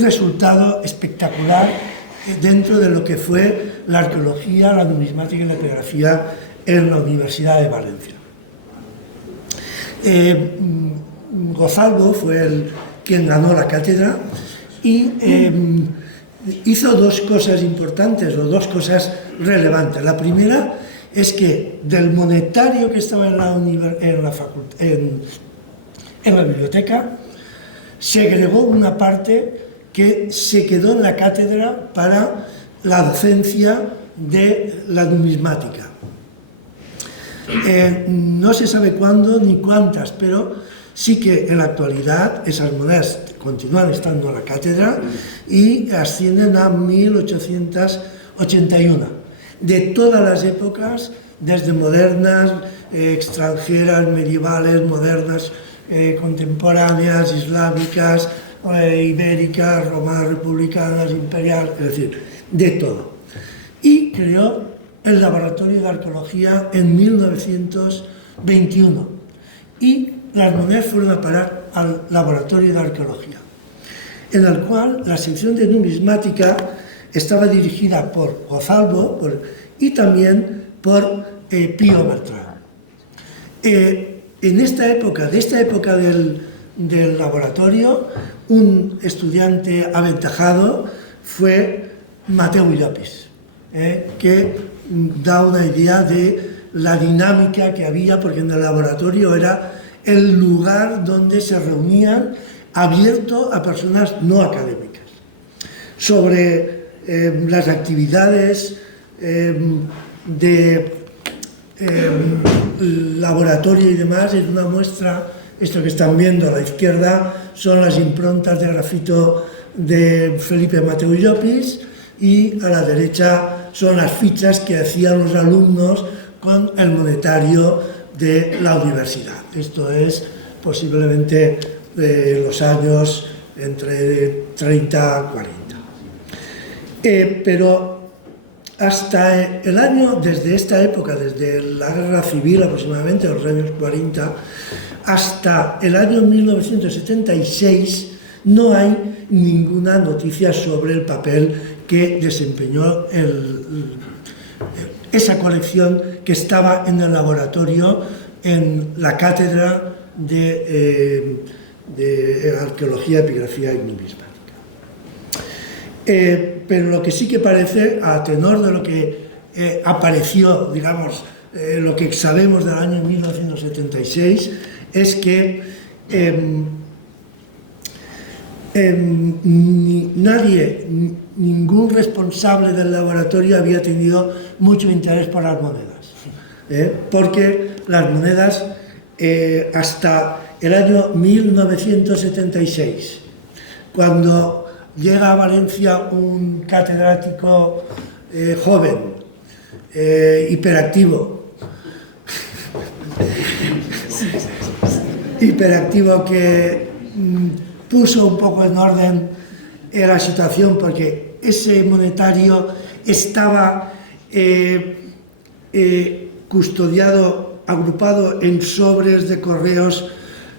resultado espectacular dentro de lo que fue la arqueología, la numismática y la epigrafía en la Universidad de Valencia. Gozalvo fue quien ganó la cátedra y hizo dos cosas importantes o dos cosas relevantes. La primera es que del monetario que estaba en la biblioteca segregó una parte que se quedó en la cátedra para la docencia de la numismática. No se sabe cuándo ni cuántas, pero sí que en la actualidad esas monedas continúan estando en la cátedra y ascienden a 1881, de todas las épocas, desde modernas, extranjeras, medievales, modernas, contemporáneas, islámicas, ibéricas, romanas, republicanas, imperiales, es decir, de todo. Y creó el Laboratorio de Arqueología en 1921 y las monedas fueron a parar al Laboratorio de Arqueología, en el cual la sección de numismática estaba dirigida por Gozalvo y también por Pío Bertrán. En esta época del laboratorio, un estudiante aventajado fue Mateu Llopis, que da una idea de la dinámica que había, porque en el laboratorio era el lugar donde se reunían, abierto a personas no académicas. Sobre las actividades de laboratorio y demás, es una muestra, esto que están viendo a la izquierda son las improntas de grafito de Felipe Mateu Llopis y a la derecha son las fichas que hacían los alumnos con el monetario de la universidad. Esto es posiblemente de los años entre 30 a 40. Pero hasta el año, desde esta época, desde la Guerra Civil aproximadamente, los años 40, hasta el año 1976, no hay ninguna noticia sobre el papel que desempeñó esa colección que estaba en el laboratorio, en la cátedra de Arqueología, Epigrafía y Numismática. Pero lo que sí que parece, a tenor de lo que apareció, digamos, lo que sabemos del año 1976, es que ningún responsable del laboratorio había tenido mucho interés por las monedas, porque las monedas hasta el año 1976, cuando llega a Valencia un catedrático joven, hiperactivo, que puso un poco en orden la situación, porque ese monetario estaba custodiado, agrupado en sobres de correos,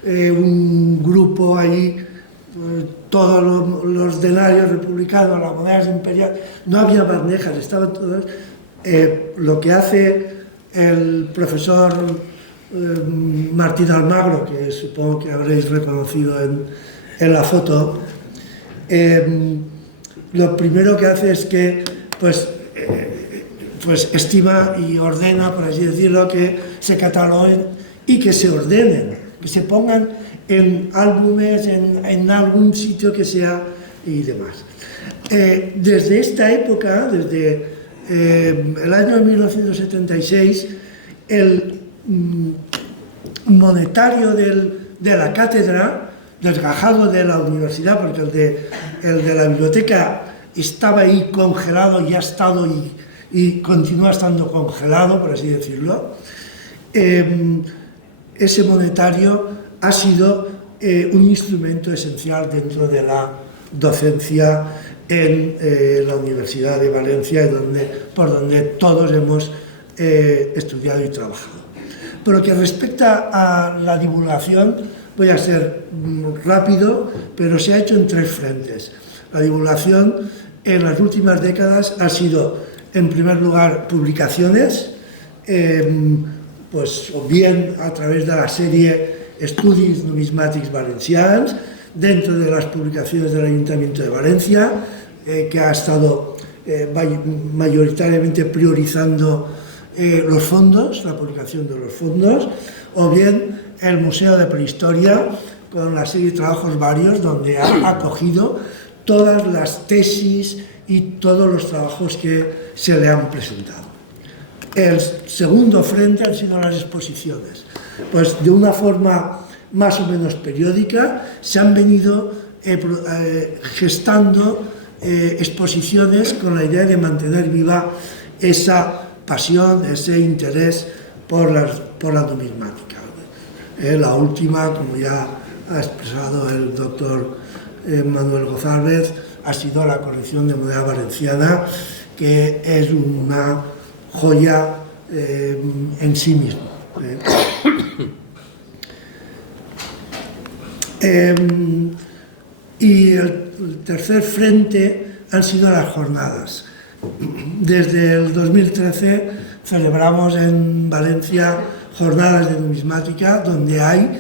un grupo ahí, todos los denarios republicanos, las monedas imperiales, no había bandejas, estaban todas. Lo que hace el profesor Martín Almagro, que supongo que habréis reconocido en la foto, lo primero que hace es que pues estima y ordena, por así decirlo, que se cataloguen y que se ordenen, que se pongan en álbumes, en algún sitio que sea y demás. Desde esta época, desde el año 1976, monetario de la cátedra, desgajado de la universidad, porque el de la biblioteca estaba ahí congelado, ya ha estado y continúa estando congelado, por así decirlo. Ese monetario ha sido un instrumento esencial dentro de la docencia en la Universidad de Valencia, por donde todos hemos estudiado y trabajado. Por lo que respecta a la divulgación, voy a ser rápido, pero se ha hecho en 3 frentes. La divulgación en las últimas décadas ha sido, en primer lugar, publicaciones, pues o bien a través de la serie Estudis Numismàtics Valencians, dentro de las publicaciones del Ayuntamiento de Valencia, que ha estado mayoritariamente priorizando los fondos, la publicación de los fondos, o bien el Museo de Prehistoria, con la serie de trabajos varios, donde ha acogido todas las tesis y todos los trabajos que se le han presentado. El segundo frente han sido las exposiciones. Pues de una forma más o menos periódica se han venido gestando exposiciones con la idea de mantener viva esa pasión, ese interés por la numismática. La última, como ya ha expresado el doctor Manuel González, ha sido la colección de moneda valenciana, que es una joya en sí mismo. Y el tercer frente han sido las jornadas. Desde el 2013 celebramos en Valencia jornadas de numismática, donde hay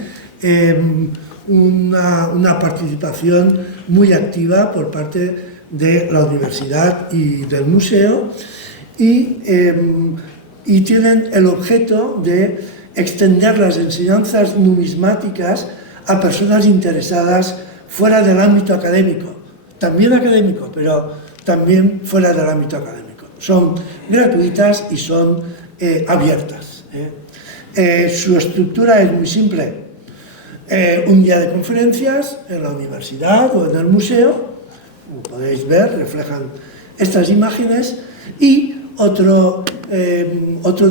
una participación muy activa por parte de la universidad y del museo, y tienen el objeto de extender las enseñanzas numismáticas a personas interesadas fuera del ámbito académico, también académico, pero también fuera del ámbito académico. Son gratuitas y son abiertas. Su estructura es muy simple. Un día de conferencias en la universidad o en el museo, como podéis ver, reflejan estas imágenes, y otro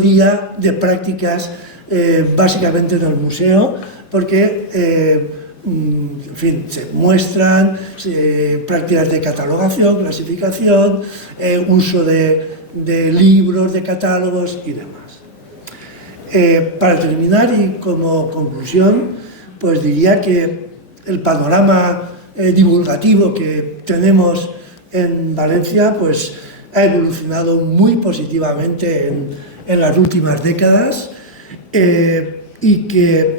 día de prácticas básicamente en el museo, porque en fin, se muestran prácticas de catalogación, clasificación, uso de libros, de catálogos y demás. Para terminar y como conclusión, pues diría que el panorama divulgativo que tenemos en Valencia pues ha evolucionado muy positivamente en las últimas décadas, y que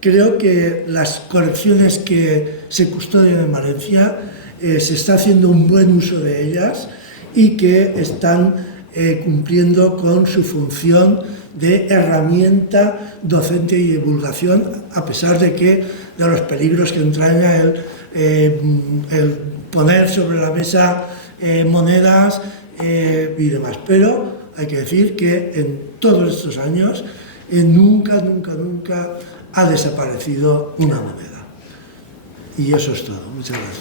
creo que las colecciones que se custodian en Valencia se está haciendo un buen uso de ellas y que están cumpliendo con su función de herramienta docente y divulgación, a pesar de los peligros que entraña el poner sobre la mesa monedas y demás. Pero hay que decir que en todos estos años nunca ha desaparecido una moneda. Y eso es todo. Muchas gracias.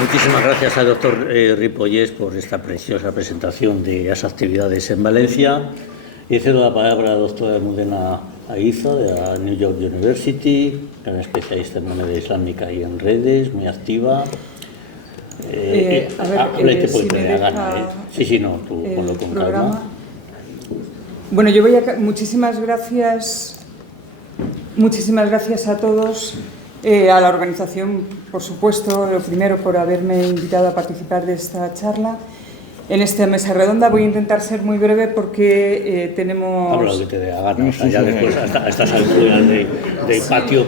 Muchísimas gracias al doctor Ripollés por esta preciosa presentación de las actividades en Valencia. Y cedo la palabra a la doctora Almudena Aiza, de la New York University, gran especialista en moneda islámica y en redes, muy activa. Si me deja Sí, no, tú ponlo con calma. Bueno, muchísimas gracias a todos, a la organización, por supuesto, lo primero por haberme invitado a participar de esta charla. En esta mesa redonda voy a intentar ser muy breve porque tenemos... Habla lo que te dé la gana, o sea, ya después, a estas alturas del patio,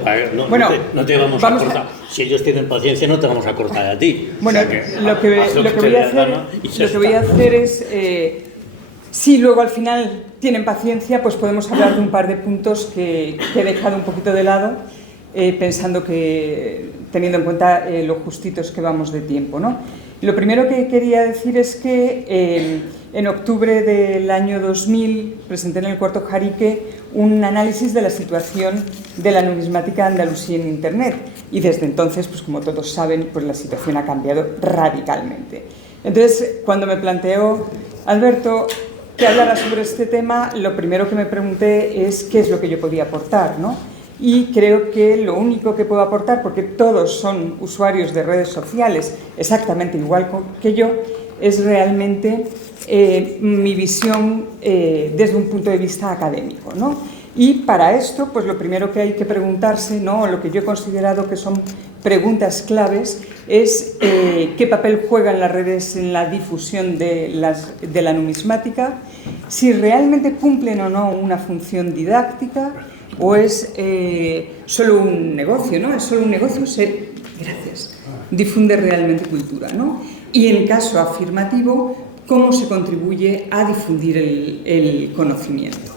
no te vamos a cortar. Si ellos tienen paciencia, no te vamos a cortar a ti. Bueno, o sea lo que voy a hacer es, si luego al final tienen paciencia, pues podemos hablar de un par de puntos que he dejado un poquito de lado, teniendo en cuenta lo justitos que vamos de tiempo, ¿no? Lo primero que quería decir es que en octubre del año 2000 presenté en el Cuarto Jarique un análisis de la situación de la numismática andalusí en Internet, y desde entonces, pues como todos saben, pues la situación ha cambiado radicalmente. Entonces, cuando me planteó Alberto que hablara sobre este tema, lo primero que me pregunté es qué es lo que yo podía aportar, ¿no? Y creo que lo único que puedo aportar, porque todos son usuarios de redes sociales exactamente igual que yo, es realmente mi visión desde un punto de vista académico, ¿no? Y para esto, pues lo primero que hay que preguntarse, ¿no?, lo que yo he considerado que son preguntas claves, es qué papel juegan las redes en la difusión de la numismática, si realmente cumplen o no una función didáctica, o es solo un negocio, ¿no? Es solo un negocio, gracias, difunde realmente cultura, ¿no? Y en caso afirmativo, cómo se contribuye a difundir el conocimiento.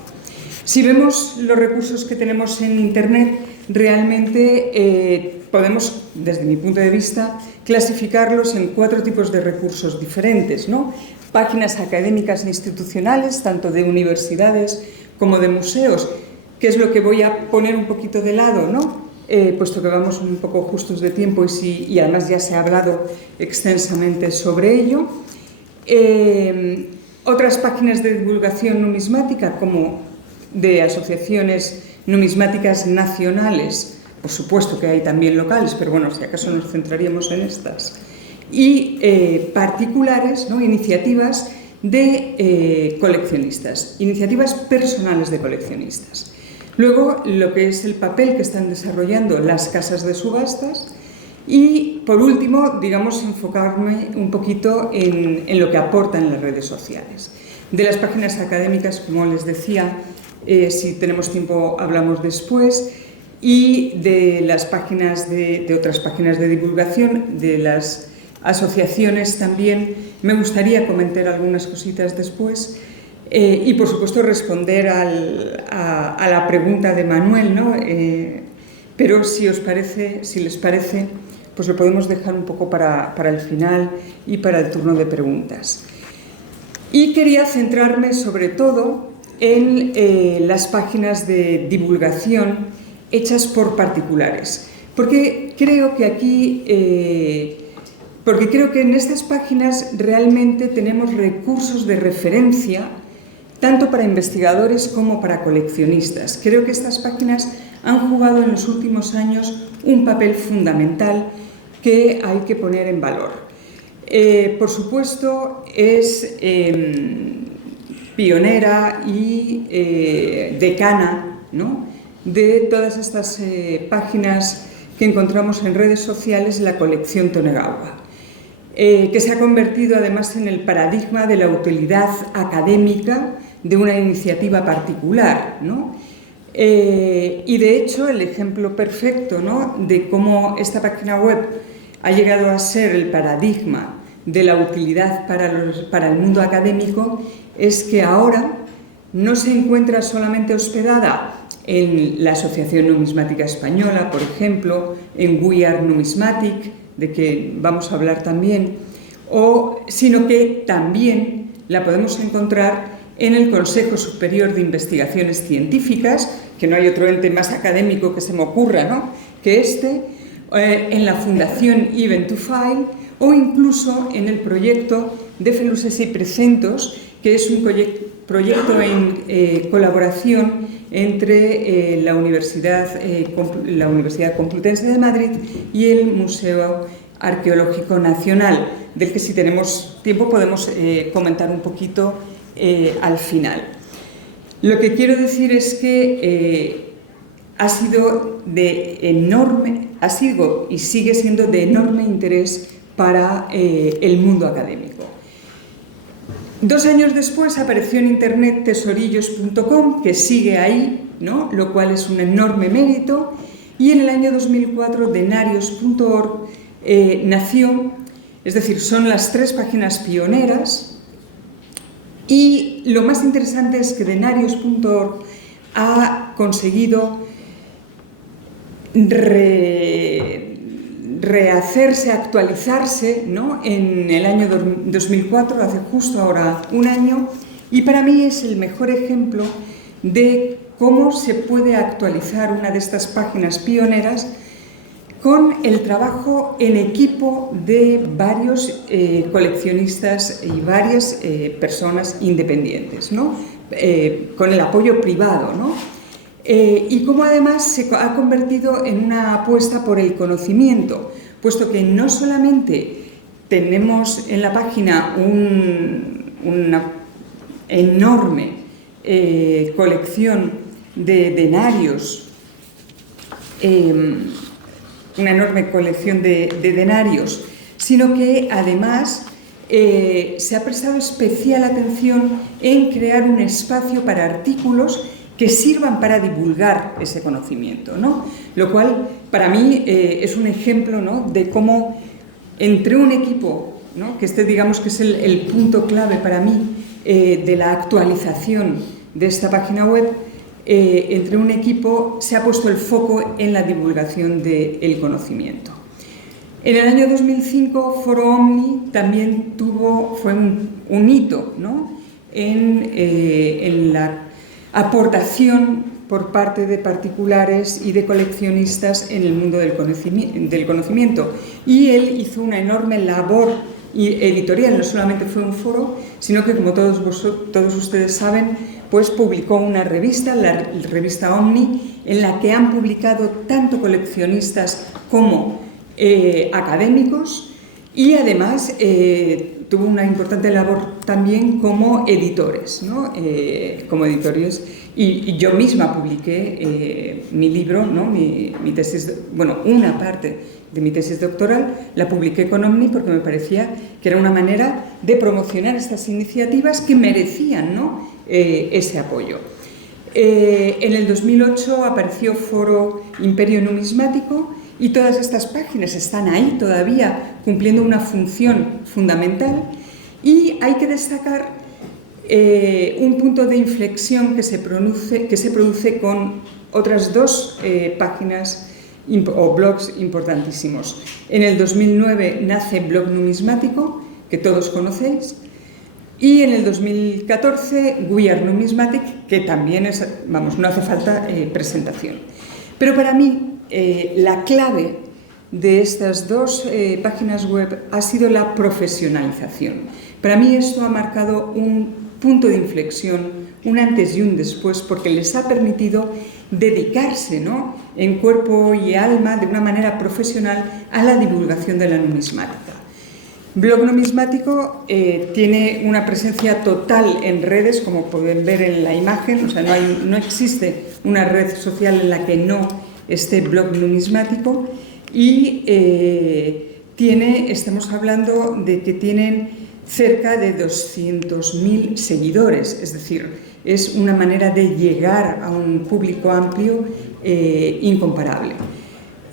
Si vemos los recursos que tenemos en Internet, realmente podemos, desde mi punto de vista, clasificarlos en 4 tipos de recursos diferentes, ¿no? Páginas académicas e institucionales, tanto de universidades como de museos, que es lo que voy a poner un poquito de lado, ¿no? Puesto que vamos un poco justos de tiempo y además ya se ha hablado extensamente sobre ello. Otras páginas de divulgación numismática, como de asociaciones numismáticas nacionales, por supuesto que hay también locales, pero bueno, si acaso nos centraríamos en estas, y particulares, ¿no?, iniciativas de coleccionistas, iniciativas personales de coleccionistas. Luego, lo que es el papel que están desarrollando las casas de subastas y, por último, digamos, enfocarme un poquito en lo que aportan las redes sociales. De las páginas académicas, como les decía, si tenemos tiempo hablamos después, y de las páginas de otras páginas de divulgación, de las asociaciones también, me gustaría comentar algunas cositas después. Y, por supuesto, responder a la pregunta de Manuel, ¿no? Pero si les parece, pues lo podemos dejar un poco para el final y para el turno de preguntas. Y quería centrarme sobre todo en las páginas de divulgación hechas por particulares, porque creo que en estas páginas realmente tenemos recursos de referencia tanto para investigadores como para coleccionistas. Creo que estas páginas han jugado en los últimos años un papel fundamental que hay que poner en valor. Por supuesto, es pionera y decana, ¿no?, de todas estas páginas que encontramos en redes sociales, la colección Tonegawa, que se ha convertido además en el paradigma de la utilidad académica de una iniciativa particular, ¿no? Y de hecho el ejemplo perfecto, ¿no?, de cómo esta página web ha llegado a ser el paradigma de la utilidad para el mundo académico es que ahora no se encuentra solamente hospedada en la Asociación Numismática Española, por ejemplo, en We Are Numismatic, de que vamos a hablar también, sino que también la podemos encontrar en el Consejo Superior de Investigaciones Científicas, que no hay otro ente más académico que se me ocurra, ¿no?, que en la Fundación Even2File, o incluso en el proyecto de Feluses y Precentos, que es un proyecto en colaboración entre la Universidad Complutense de Madrid y el Museo Arqueológico Nacional, del que, si tenemos tiempo, podemos comentar un poquito al final. Lo que quiero decir es que ha sido y sigue siendo de enorme interés para el mundo académico. 2 años después apareció en Internet tesorillos.com, que sigue ahí, ¿no?, lo cual es un enorme mérito, y en el año 2004 denarios.org nació, es decir, son las 3 páginas pioneras, y lo más interesante es que denarios.org ha conseguido rehacerse, actualizarse, ¿no?, en el año 2004, hace justo ahora un año, y para mí es el mejor ejemplo de cómo se puede actualizar una de estas páginas pioneras con el trabajo en equipo de varios coleccionistas y varias personas independientes, ¿no?, con el apoyo privado, ¿no?, y cómo además se ha convertido en una apuesta por el conocimiento, puesto que no solamente tenemos en la página una enorme colección de denarios, sino que además se ha prestado especial atención en crear un espacio para artículos que sirvan para divulgar ese conocimiento, ¿no? Lo cual para mí es un ejemplo, ¿no?, de cómo entre un equipo, ¿no?, que digamos que es el punto clave para mí de la actualización de esta página web, entre un equipo se ha puesto el foco en la divulgación del conocimiento. En el año 2005 Foro Omni también fue un hito, ¿no?, en la aportación por parte de particulares y de coleccionistas en el mundo del conocimiento. Y él hizo una enorme labor editorial, no solamente fue un foro, sino que, como todos ustedes saben, pues publicó una revista, la revista Omni, en la que han publicado tanto coleccionistas como académicos, y además tuvo una importante labor también como editores, ¿no?, y yo misma publiqué mi libro, ¿no?, mi tesis, una parte de mi tesis doctoral la publiqué con Omni porque me parecía que era una manera de promocionar estas iniciativas que merecían, ¿no?, ese apoyo. En el 2008 apareció Foro Imperio Numismático, y todas estas páginas están ahí todavía cumpliendo una función fundamental, y hay que destacar un punto de inflexión que se produce con otras dos páginas o blogs importantísimos. En el 2009 nace Blog Numismático, que todos conocéis, y en el 2014 We Are Numismatic, que también es, no hace falta presentación. Pero para mí la clave de estas dos páginas web ha sido la profesionalización. Para mí esto ha marcado un punto de inflexión, un antes y un después, porque les ha permitido dedicarse, ¿no?, en cuerpo y alma, de una manera profesional, a la divulgación de la numismática. Blog Numismático tiene una presencia total en redes, como pueden ver en la imagen, o sea, no existe una red social en la que no esté Blog Numismático, y estamos hablando de que tienen cerca de 200.000 seguidores, es decir, es una manera de llegar a un público amplio incomparable.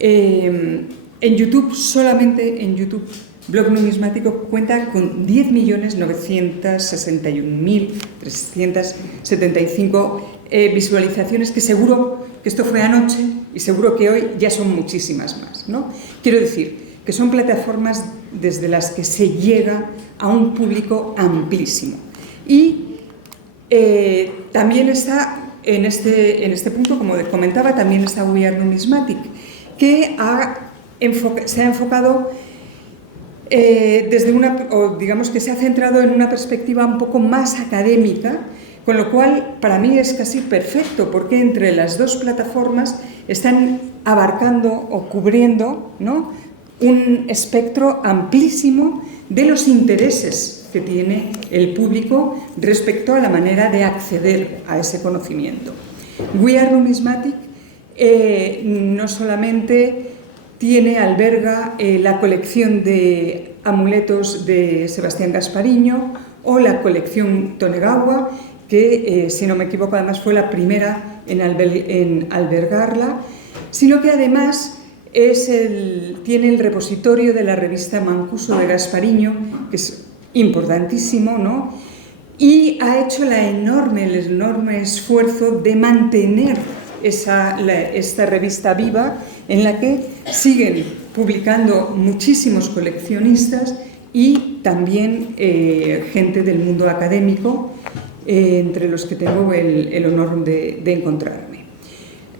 En YouTube, solamente en YouTube, Blog Numismático cuenta con 10.961.375 visualizaciones, que seguro que esto fue anoche y seguro que hoy ya son muchísimas más, ¿no? Quiero decir que son plataformas desde las que se llega a un público amplísimo. Y también está en este punto, como comentaba, también está We Are Numismatic, que se ha enfocado digamos que se ha centrado en una perspectiva un poco más académica, con lo cual para mí es casi perfecto, porque entre las dos plataformas están abarcando o cubriendo, ¿no?, un espectro amplísimo de los intereses que tiene el público respecto a la manera de acceder a ese conocimiento. We Are Numismatic no solamente alberga la colección de amuletos de Sebastián Gaspariño o la colección Tonegawa, que si no me equivoco además fue la primera en albergarla, sino que además tiene el repositorio de la revista Mancuso de Gaspariño, que es importantísimo, ¿no?, y ha hecho el enorme esfuerzo de mantener esta revista viva, en la que siguen publicando muchísimos coleccionistas y también gente del mundo académico, entre los que tengo el honor de encontrarme.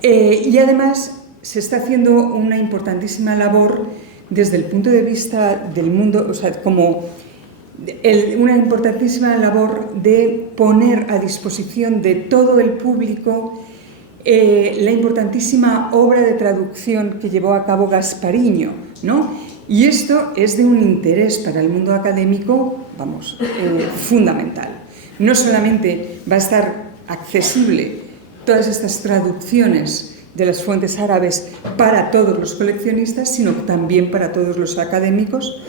Y además se está haciendo una importantísima labor desde el punto de vista del mundo, o sea, como una importantísima labor de poner a disposición de todo el público la importantísima obra de traducción que llevó a cabo Gaspariño, ¿no? Y esto es de un interés para el mundo académico, vamos, fundamental. No solamente va a estar accesible todas estas traducciones de las fuentes árabes para todos los coleccionistas, sino también para todos los académicos.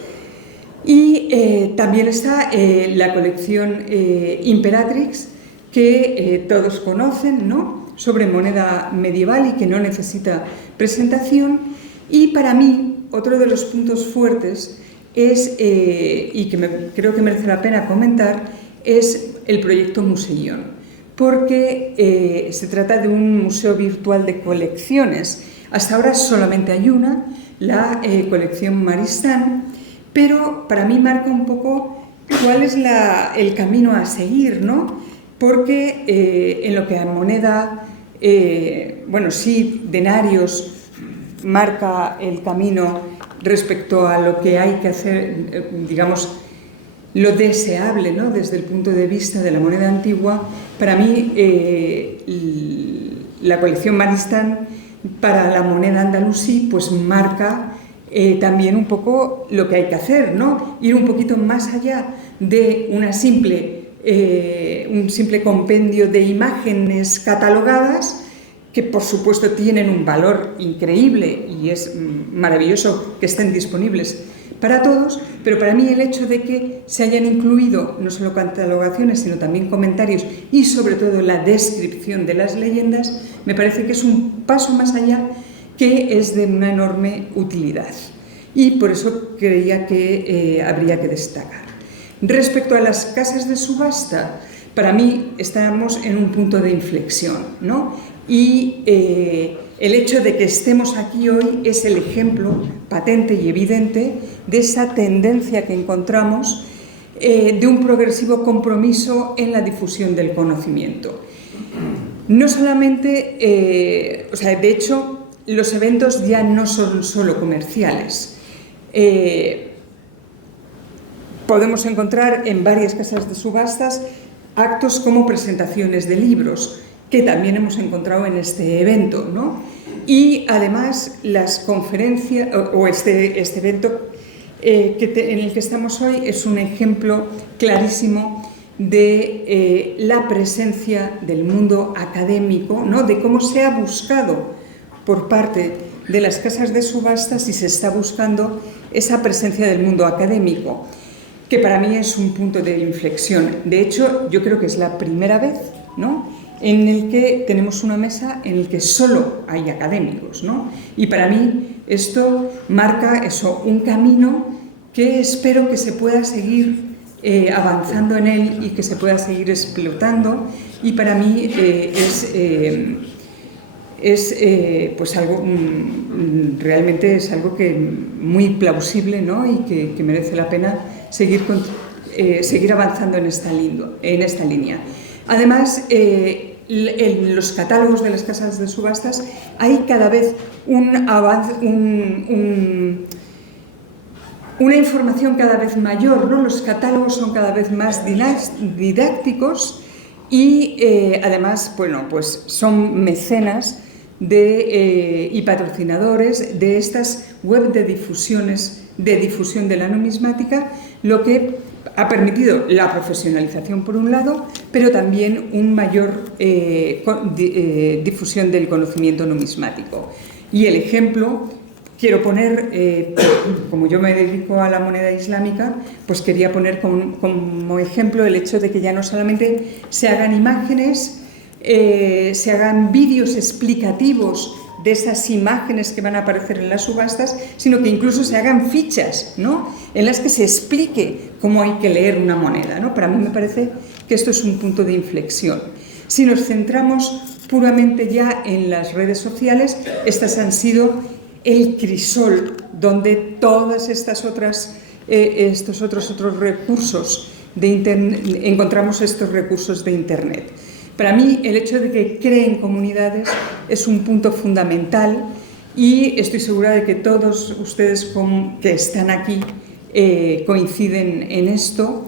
Y también está la colección Imperatrix, que todos conocen, ¿no?, sobre moneda medieval y que no necesita presentación. Y para mí, otro de los puntos fuertes es, y que creo que merece la pena comentar, es el proyecto Museión, porque se trata de un museo virtual de colecciones. Hasta ahora solamente hay una, la colección Maristán, pero para mí marca un poco cuál es el camino a seguir, ¿no? Porque en lo que a moneda, bueno, sí, denarios marca el camino respecto a lo que hay que hacer, digamos, lo deseable, ¿no?, desde el punto de vista de la moneda antigua. Para mí, la colección Maristán para la moneda andalusí pues marca también un poco lo que hay que hacer, ¿no? Ir un poquito más allá de un simple compendio de imágenes catalogadas, que por supuesto tienen un valor increíble y es maravilloso que estén disponibles para todos, pero para mí el hecho de que se hayan incluido no solo catalogaciones, sino también comentarios y sobre todo la descripción de las leyendas, me parece que es un paso más allá, que es de una enorme utilidad, y por eso creía que habría que destacar. Respecto a las casas de subasta, para mí estamos en un punto de inflexión, ¿no? Y el hecho de que estemos aquí hoy es el ejemplo patente y evidente de esa tendencia que encontramos de un progresivo compromiso en la difusión del conocimiento. No solamente, o sea, de hecho, los eventos ya no son solo comerciales. Podemos encontrar en varias casas de subastas actos como presentaciones de libros, que también hemos encontrado en este evento, ¿no? Y además las conferencias, o este evento en el que estamos hoy es un ejemplo clarísimo de la presencia del mundo académico, ¿no?, de cómo se ha buscado por parte de las casas de subastas y se está buscando esa presencia del mundo académico, que para mí es un punto de inflexión. De hecho, yo creo que es la primera vez, ¿no?, en el que tenemos una mesa en el que solo hay académicos, ¿no? Y para mí esto marca eso, un camino que espero que se pueda seguir avanzando en él y que se pueda seguir explotando, y para mí pues algo realmente es algo que muy plausible, ¿no?, y que merece la pena seguir avanzando en esta línea. Además, en los catálogos de las casas de subastas hay cada vez una información cada vez mayor, ¿no? Los catálogos son cada vez más didácticos y además, bueno, pues son mecenas y patrocinadores de estas web de difusión de la numismática, lo que ha permitido la profesionalización por un lado, pero también una mayor difusión del conocimiento numismático. Y el ejemplo, quiero poner, como yo me dedico a la moneda islámica, pues quería poner como ejemplo el hecho de que ya no solamente se hagan imágenes, se hagan vídeos explicativos de esas imágenes que van a aparecer en las subastas, sino que incluso se hagan fichas, ¿no?, en las que se explique cómo hay que leer una moneda, ¿no? Para mí me parece que esto es un punto de inflexión. Si nos centramos puramente ya en las redes sociales, estas han sido el crisol donde todas estas otras, estos otros recursos de encontramos estos recursos de Internet. Para mí, el hecho de que creen comunidades es un punto fundamental y estoy segura de que todos ustedes que están aquí coinciden en esto.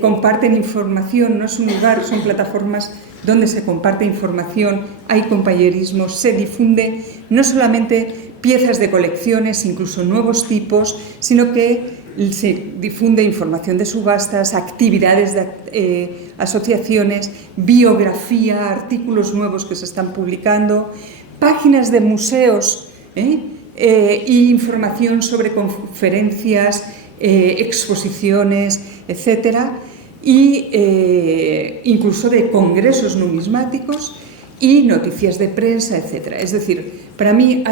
Comparten información, no es un lugar, son plataformas donde se comparte información, hay compañerismo, se difunde no solamente piezas de colecciones, incluso nuevos tipos, sino que se difunde información de subastas, actividades de asociaciones, biografía, artículos nuevos que se están publicando, páginas de museos e información sobre conferencias, exposiciones, etcétera, y incluso de congresos numismáticos y noticias de prensa, etcétera. Es decir, para mí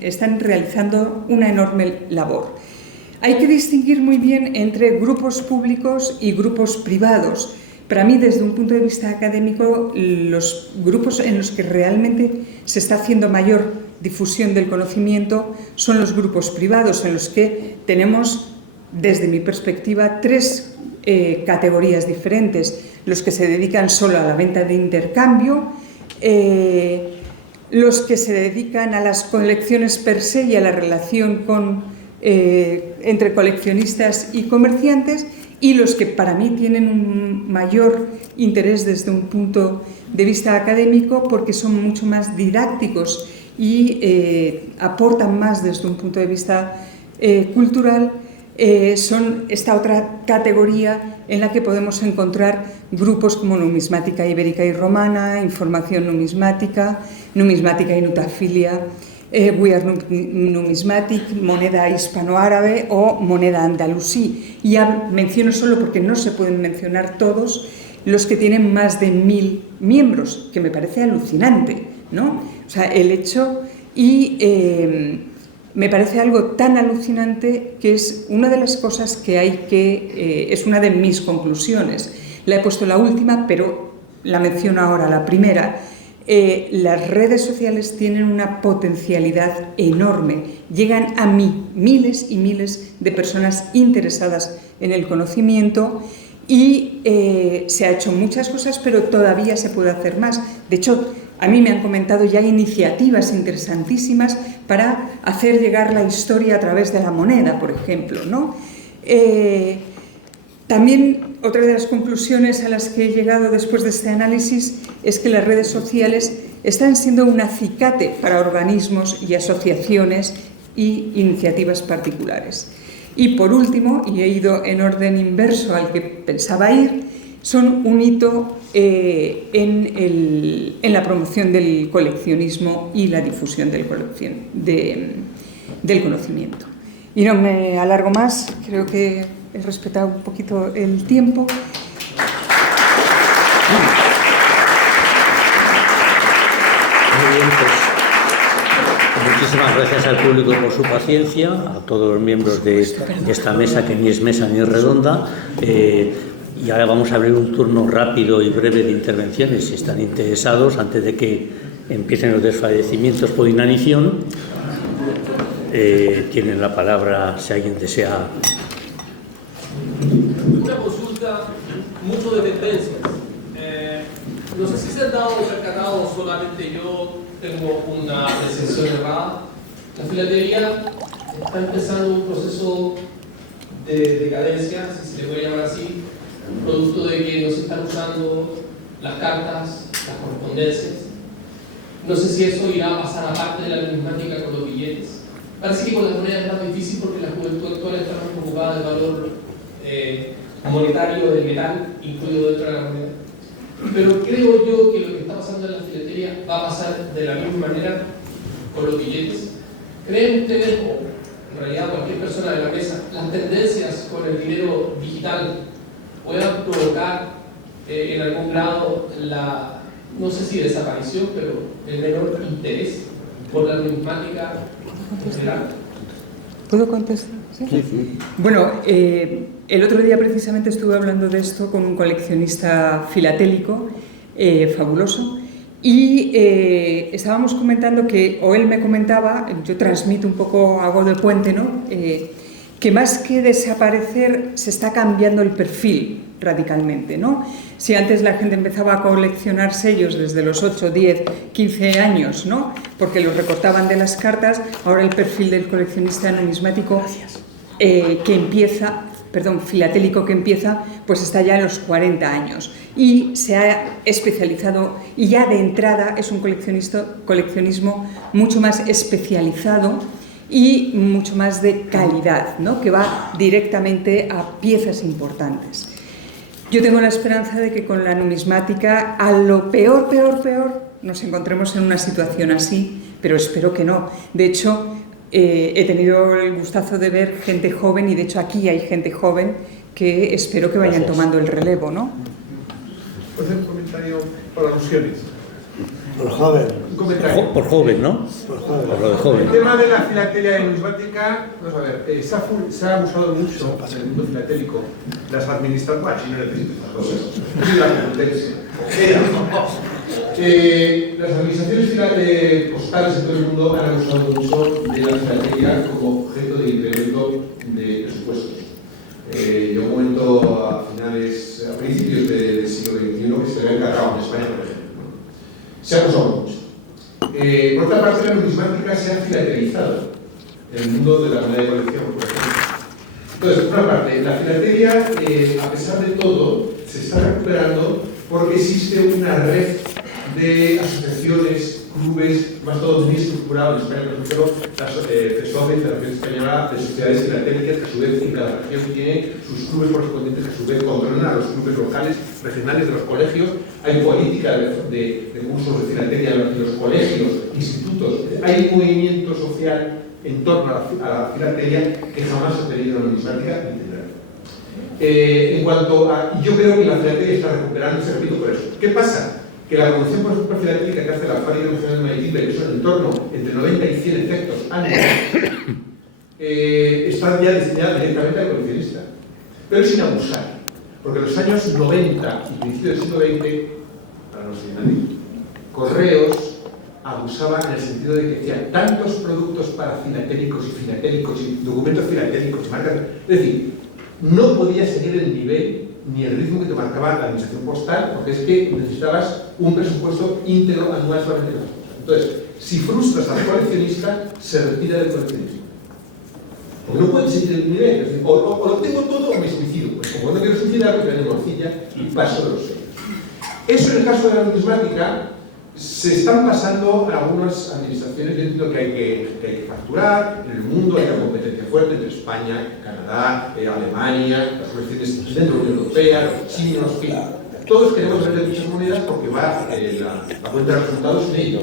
están realizando una enorme labor. Hay que distinguir muy bien entre grupos públicos y grupos privados. Para mí, desde un punto de vista académico, los grupos en los que realmente se está haciendo mayor difusión del conocimiento son los grupos privados, en los que tenemos, desde mi perspectiva, tres categorías diferentes. Los que se dedican solo a la venta de intercambio, los que se dedican a las colecciones per se y a la relación entre coleccionistas y comerciantes, y los que para mí tienen un mayor interés desde un punto de vista académico porque son mucho más didácticos y aportan más desde un punto de vista cultural. Son esta otra categoría en la que podemos encontrar grupos como Numismática Ibérica y Romana, Información Numismática, Numismática y Nutafilia, We Are Numismatic, Moneda Hispanoárabe o Moneda Andalusí. Y ya menciono solo, porque no se pueden mencionar todos, los que tienen más de 1000 miembros, que me parece alucinante, ¿no? O sea, el hecho me parece algo tan alucinante que es una de las cosas que hay que... es una de mis conclusiones. La he puesto la última, pero la menciono ahora, la primera. Las redes sociales tienen una potencialidad enorme. Llegan a miles y miles de personas interesadas en el conocimiento y se ha hecho muchas cosas, pero todavía se puede hacer más. De hecho, a mí me han comentado ya iniciativas interesantísimas para hacer llegar la historia a través de la moneda, por ejemplo, ¿no? También otra de las conclusiones a las que he llegado después de este análisis es que las redes sociales están siendo un acicate para organismos y asociaciones y iniciativas particulares. Y por último, y he ido en orden inverso al que pensaba ir, son un hito en la promoción del coleccionismo y la difusión del conocimiento. Y no me alargo más, creo que he respetado un poquito el tiempo. Muy bien, pues muchísimas gracias al público por su paciencia, a todos los miembros de esta mesa, que ni es mesa ni es redonda. Y ahora vamos a abrir un turno rápido y breve de intervenciones, si están interesados, antes de que empiecen los desfallecimientos por inanición. Tienen la palabra si alguien desea. Una consulta mucho de tendencias. No sé si se han dado percatado, solamente yo tengo una percepción errada. La filatelía está empezando un proceso de decadencia, si se le puede llamar así, producto de que no se están usando las cartas, las correspondencias. No sé si eso irá a pasar aparte de la numismática con los billetes. Parece que con las monedas es más difícil porque la juventud actual está más preocupada del valor monetario del metal incluido dentro de la moneda. Pero creo yo que lo que está pasando en la filatería va a pasar de la misma manera con los billetes. ¿Creen ustedes, o en realidad cualquier persona de la mesa, las tendencias con el dinero digital puedan provocar en algún grado la, no sé si desaparición, pero el menor interés por la numismática en general? ¿Puedo contestar? ¿Sí? Sí. Bueno, el otro día precisamente estuve hablando de esto con un coleccionista filatélico fabuloso, Y estábamos comentando que, o él me comentaba, yo transmito un poco, hago de puente, ¿no? Que más que desaparecer se está cambiando el perfil radicalmente, ¿no? Si antes la gente empezaba a coleccionar sellos desde los 8, 10, 15 años, ¿no? Porque los recortaban de las cartas, ahora el perfil del coleccionista numismático filatélico que empieza, pues está ya a los 40 años y se ha especializado, y ya de entrada es un coleccionismo mucho más especializado y mucho más de calidad, ¿no? Que va directamente a piezas importantes. Yo tengo la esperanza de que con la numismática, a lo peor, nos encontremos en una situación así, pero espero que no. De hecho, he tenido el gustazo de ver gente joven, y de hecho aquí hay gente joven que espero que vayan tomando el relevo, ¿no? ¿Puedo hacer un comentario por alusiones? Por joven. Un comentario. Por joven, ¿no? Por lo de joven. El tema de la filatelia numismática, vamos a ver, se ha abusado mucho en el mundo filatélico. Las administradoras, si no necesito todo eso, y la competencia. Las administraciones postales en todo el mundo han abusado mucho de la filatelia como objeto de incremento de presupuestos. Yo comento a principios del siglo XXI que se había encargado en España, por ejemplo, ¿no? Se ha abusado mucho. Por otra parte, la numismática se ha filatelizado en el mundo de la moneda de colección, por ejemplo. Entonces, por una parte, la filatelia, a pesar de todo, se está recuperando porque existe una red de asociaciones, clubes, más todo muy estructurado en España, por ejemplo, la FESOFE, Federación Española de Sociedades Filatélicas, que a su vez en cada región tiene sus clubes correspondientes, que a su vez controlan a los clubes locales, regionales de los colegios. Hay política de cursos de filatelia en los colegios, institutos. Hay un movimiento social en torno a la filatelia que jamás ha tenido la numismática ni tendrá. En cuanto a, yo creo que la filatelia está recuperando, se repito por eso. ¿Qué pasa? Que la producción por ejemplo filatélica que hace la Fábrica Nacional de Maitime, que son en torno entre 90 y 100 efectos anuales, está ya diseñada directamente al coleccionista, pero sin abusar, porque en los años 90 y principios del siglo XX, para no ser nadie, Correos abusaba en el sentido de que hacía tantos productos para filatélicos y documentos filatélicos y marcas, es decir, no podía seguir el nivel ni el ritmo que te marcaba la administración postal, porque es que necesitabas un presupuesto íntegro anual solamente de las cosas. Entonces, si frustras al coleccionista, se retira del coleccionismo. Porque no puedes seguir el nivel, es decir, o lo tengo todo o me suicido. Pues como no quiero suicidar, me quedo en morcilla y paso de los sellos. Eso en el caso de la numismática, se están pasando a algunas administraciones. Yo entiendo que hay que facturar, en el mundo hay una competencia fuerte entre España, Canadá, Alemania, las colecciones dentro de la Unión Europea, los chinos, en fin. Todos queremos vender muchas monedas porque va la cuenta de resultados en ello.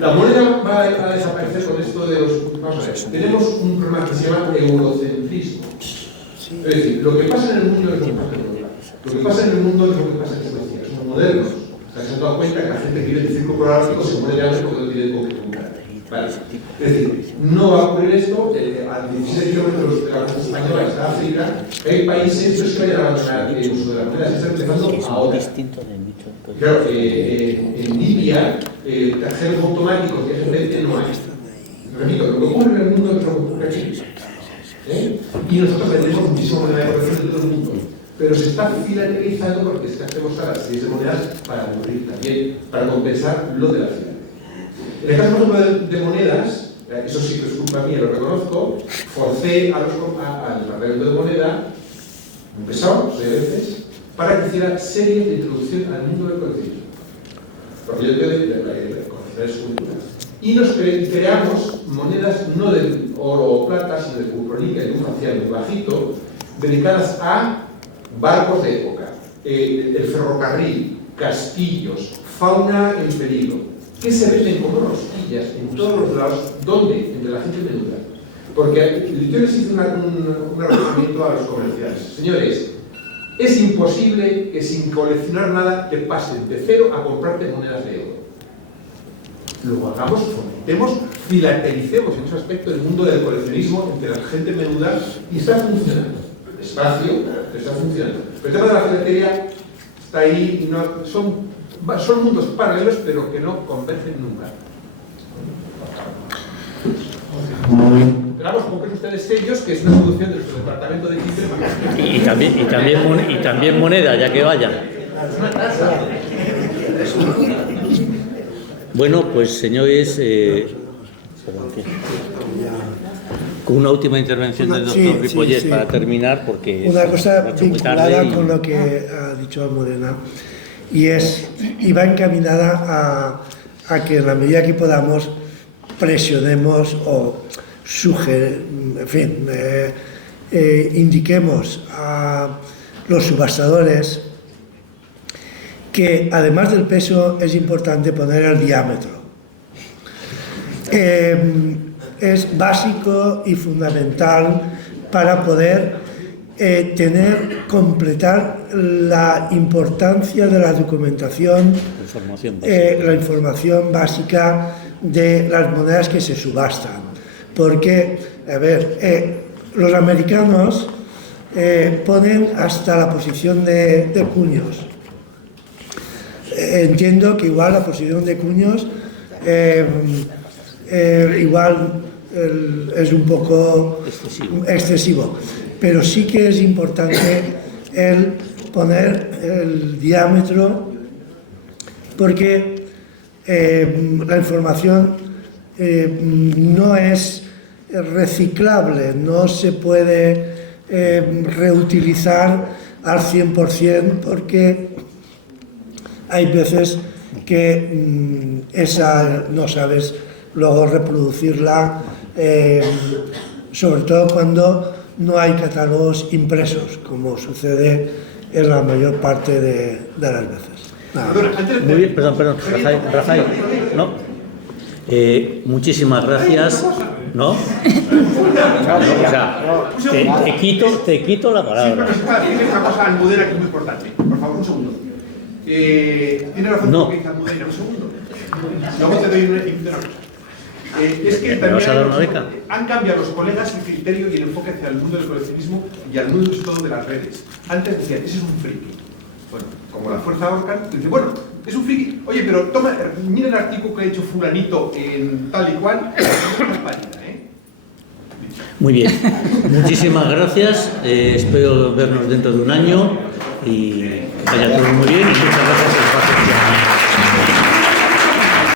La moneda va a desaparecer con esto de los... Vamos a ver, tenemos un problema que se llama eurocentrismo. Es decir, lo que pasa en el mundo es lo que pasa en Europa. Lo que pasa en el mundo es lo que pasa en Suecia. Somos modernos. Se han dado cuenta que la gente que vive en el círculo polártico se muere de hambre porque no tiene con qué comprar. Vale. Es decir, no va a ocurrir esto. A 16 kilómetros de la costa española está África. Hay países que vayan a abandonar el uso de la moneda. Se están empezando ahora. Claro, en Libia, cajeros automáticos que gente no hay. Repito, lo que ocurre en el mundo es lo que ocurre aquí. Y nosotros vendemos muchísimo moneda de colección de todo el mundo. Pero se está filatelizando porque es que hacemos a las series de monedas para cubrir también, para compensar lo de la filatelia. En el caso, por ejemplo, de monedas, eso sí que es culpa mía, lo reconozco, forcé al departamento de moneda, un pesado, 6 veces, para que hiciera series de introducción al mundo del coleccionismo. Porque yo tengo de coleccionar esculturas. Y nos creamos monedas no de oro o plata, sino de pulcroníquel, de un facial muy bajito, dedicadas a barcos de época, el ferrocarril, castillos, fauna en peligro, que se venden como rosquillas en todos los lados. ¿Dónde? Entre la gente menuda. Porque yo les hice un reconocimiento a los comerciales. Señores, es imposible que sin coleccionar nada te pasen de cero a comprarte monedas de oro. Lo hagamos, fomentemos, filatelicemos en ese aspecto el mundo del coleccionismo entre la gente menuda y está funcionando. Despacio, pero está funcionando. Pero el tema de la filatelia está ahí y no, son Son mundos paralelos, pero que no convergen nunca. Esperamos con que ustedes serios, que es una solución de nuestro departamento de timbre. Y también moneda, ya que vayan. Bueno, pues señores, con una última intervención del doctor Ripollet para terminar, porque una cosa muy tarde vinculada con lo que ha dicho Morena, y va encaminada a que en la medida que podamos presionemos o indiquemos a los subastadores que además del peso es importante poner el diámetro. Es básico y fundamental para poder completar la importancia de la documentación, la información básica de las monedas que se subastan. Porque, a ver, los americanos ponen hasta la posición de cuños. Entiendo que igual la posición de cuños igual es un poco excesivo, pero sí que es importante el poner el diámetro, porque la información no es reciclable, no se puede reutilizar al 100%, porque hay veces que esa no sabes luego reproducirla, sobre todo cuando no hay catálogos impresos, como sucede en la mayor parte de las veces. Muy bien, perdón, Rafael, ¿no? Muchísimas gracias, ¿no? O sea, te quito la palabra. Sí, pero tiene una cosa Almudena que es muy importante. Por favor, un segundo. Tiene razón lo que dice Almudena, un segundo. Luego te doy una cosa. Es que también han cambiado los colegas el criterio y el enfoque hacia el mundo del coleccionismo y al mundo sobre todo de las redes. Antes decían, ese es un friki. Bueno, como la fuerza Orcan, dice, bueno, es un friki. Oye, pero toma, mira el artículo que ha hecho fulanito en tal y cual. Muy bien, muchísimas gracias. Espero vernos dentro de un año y que vaya todo muy bien y muchas gracias por su atención.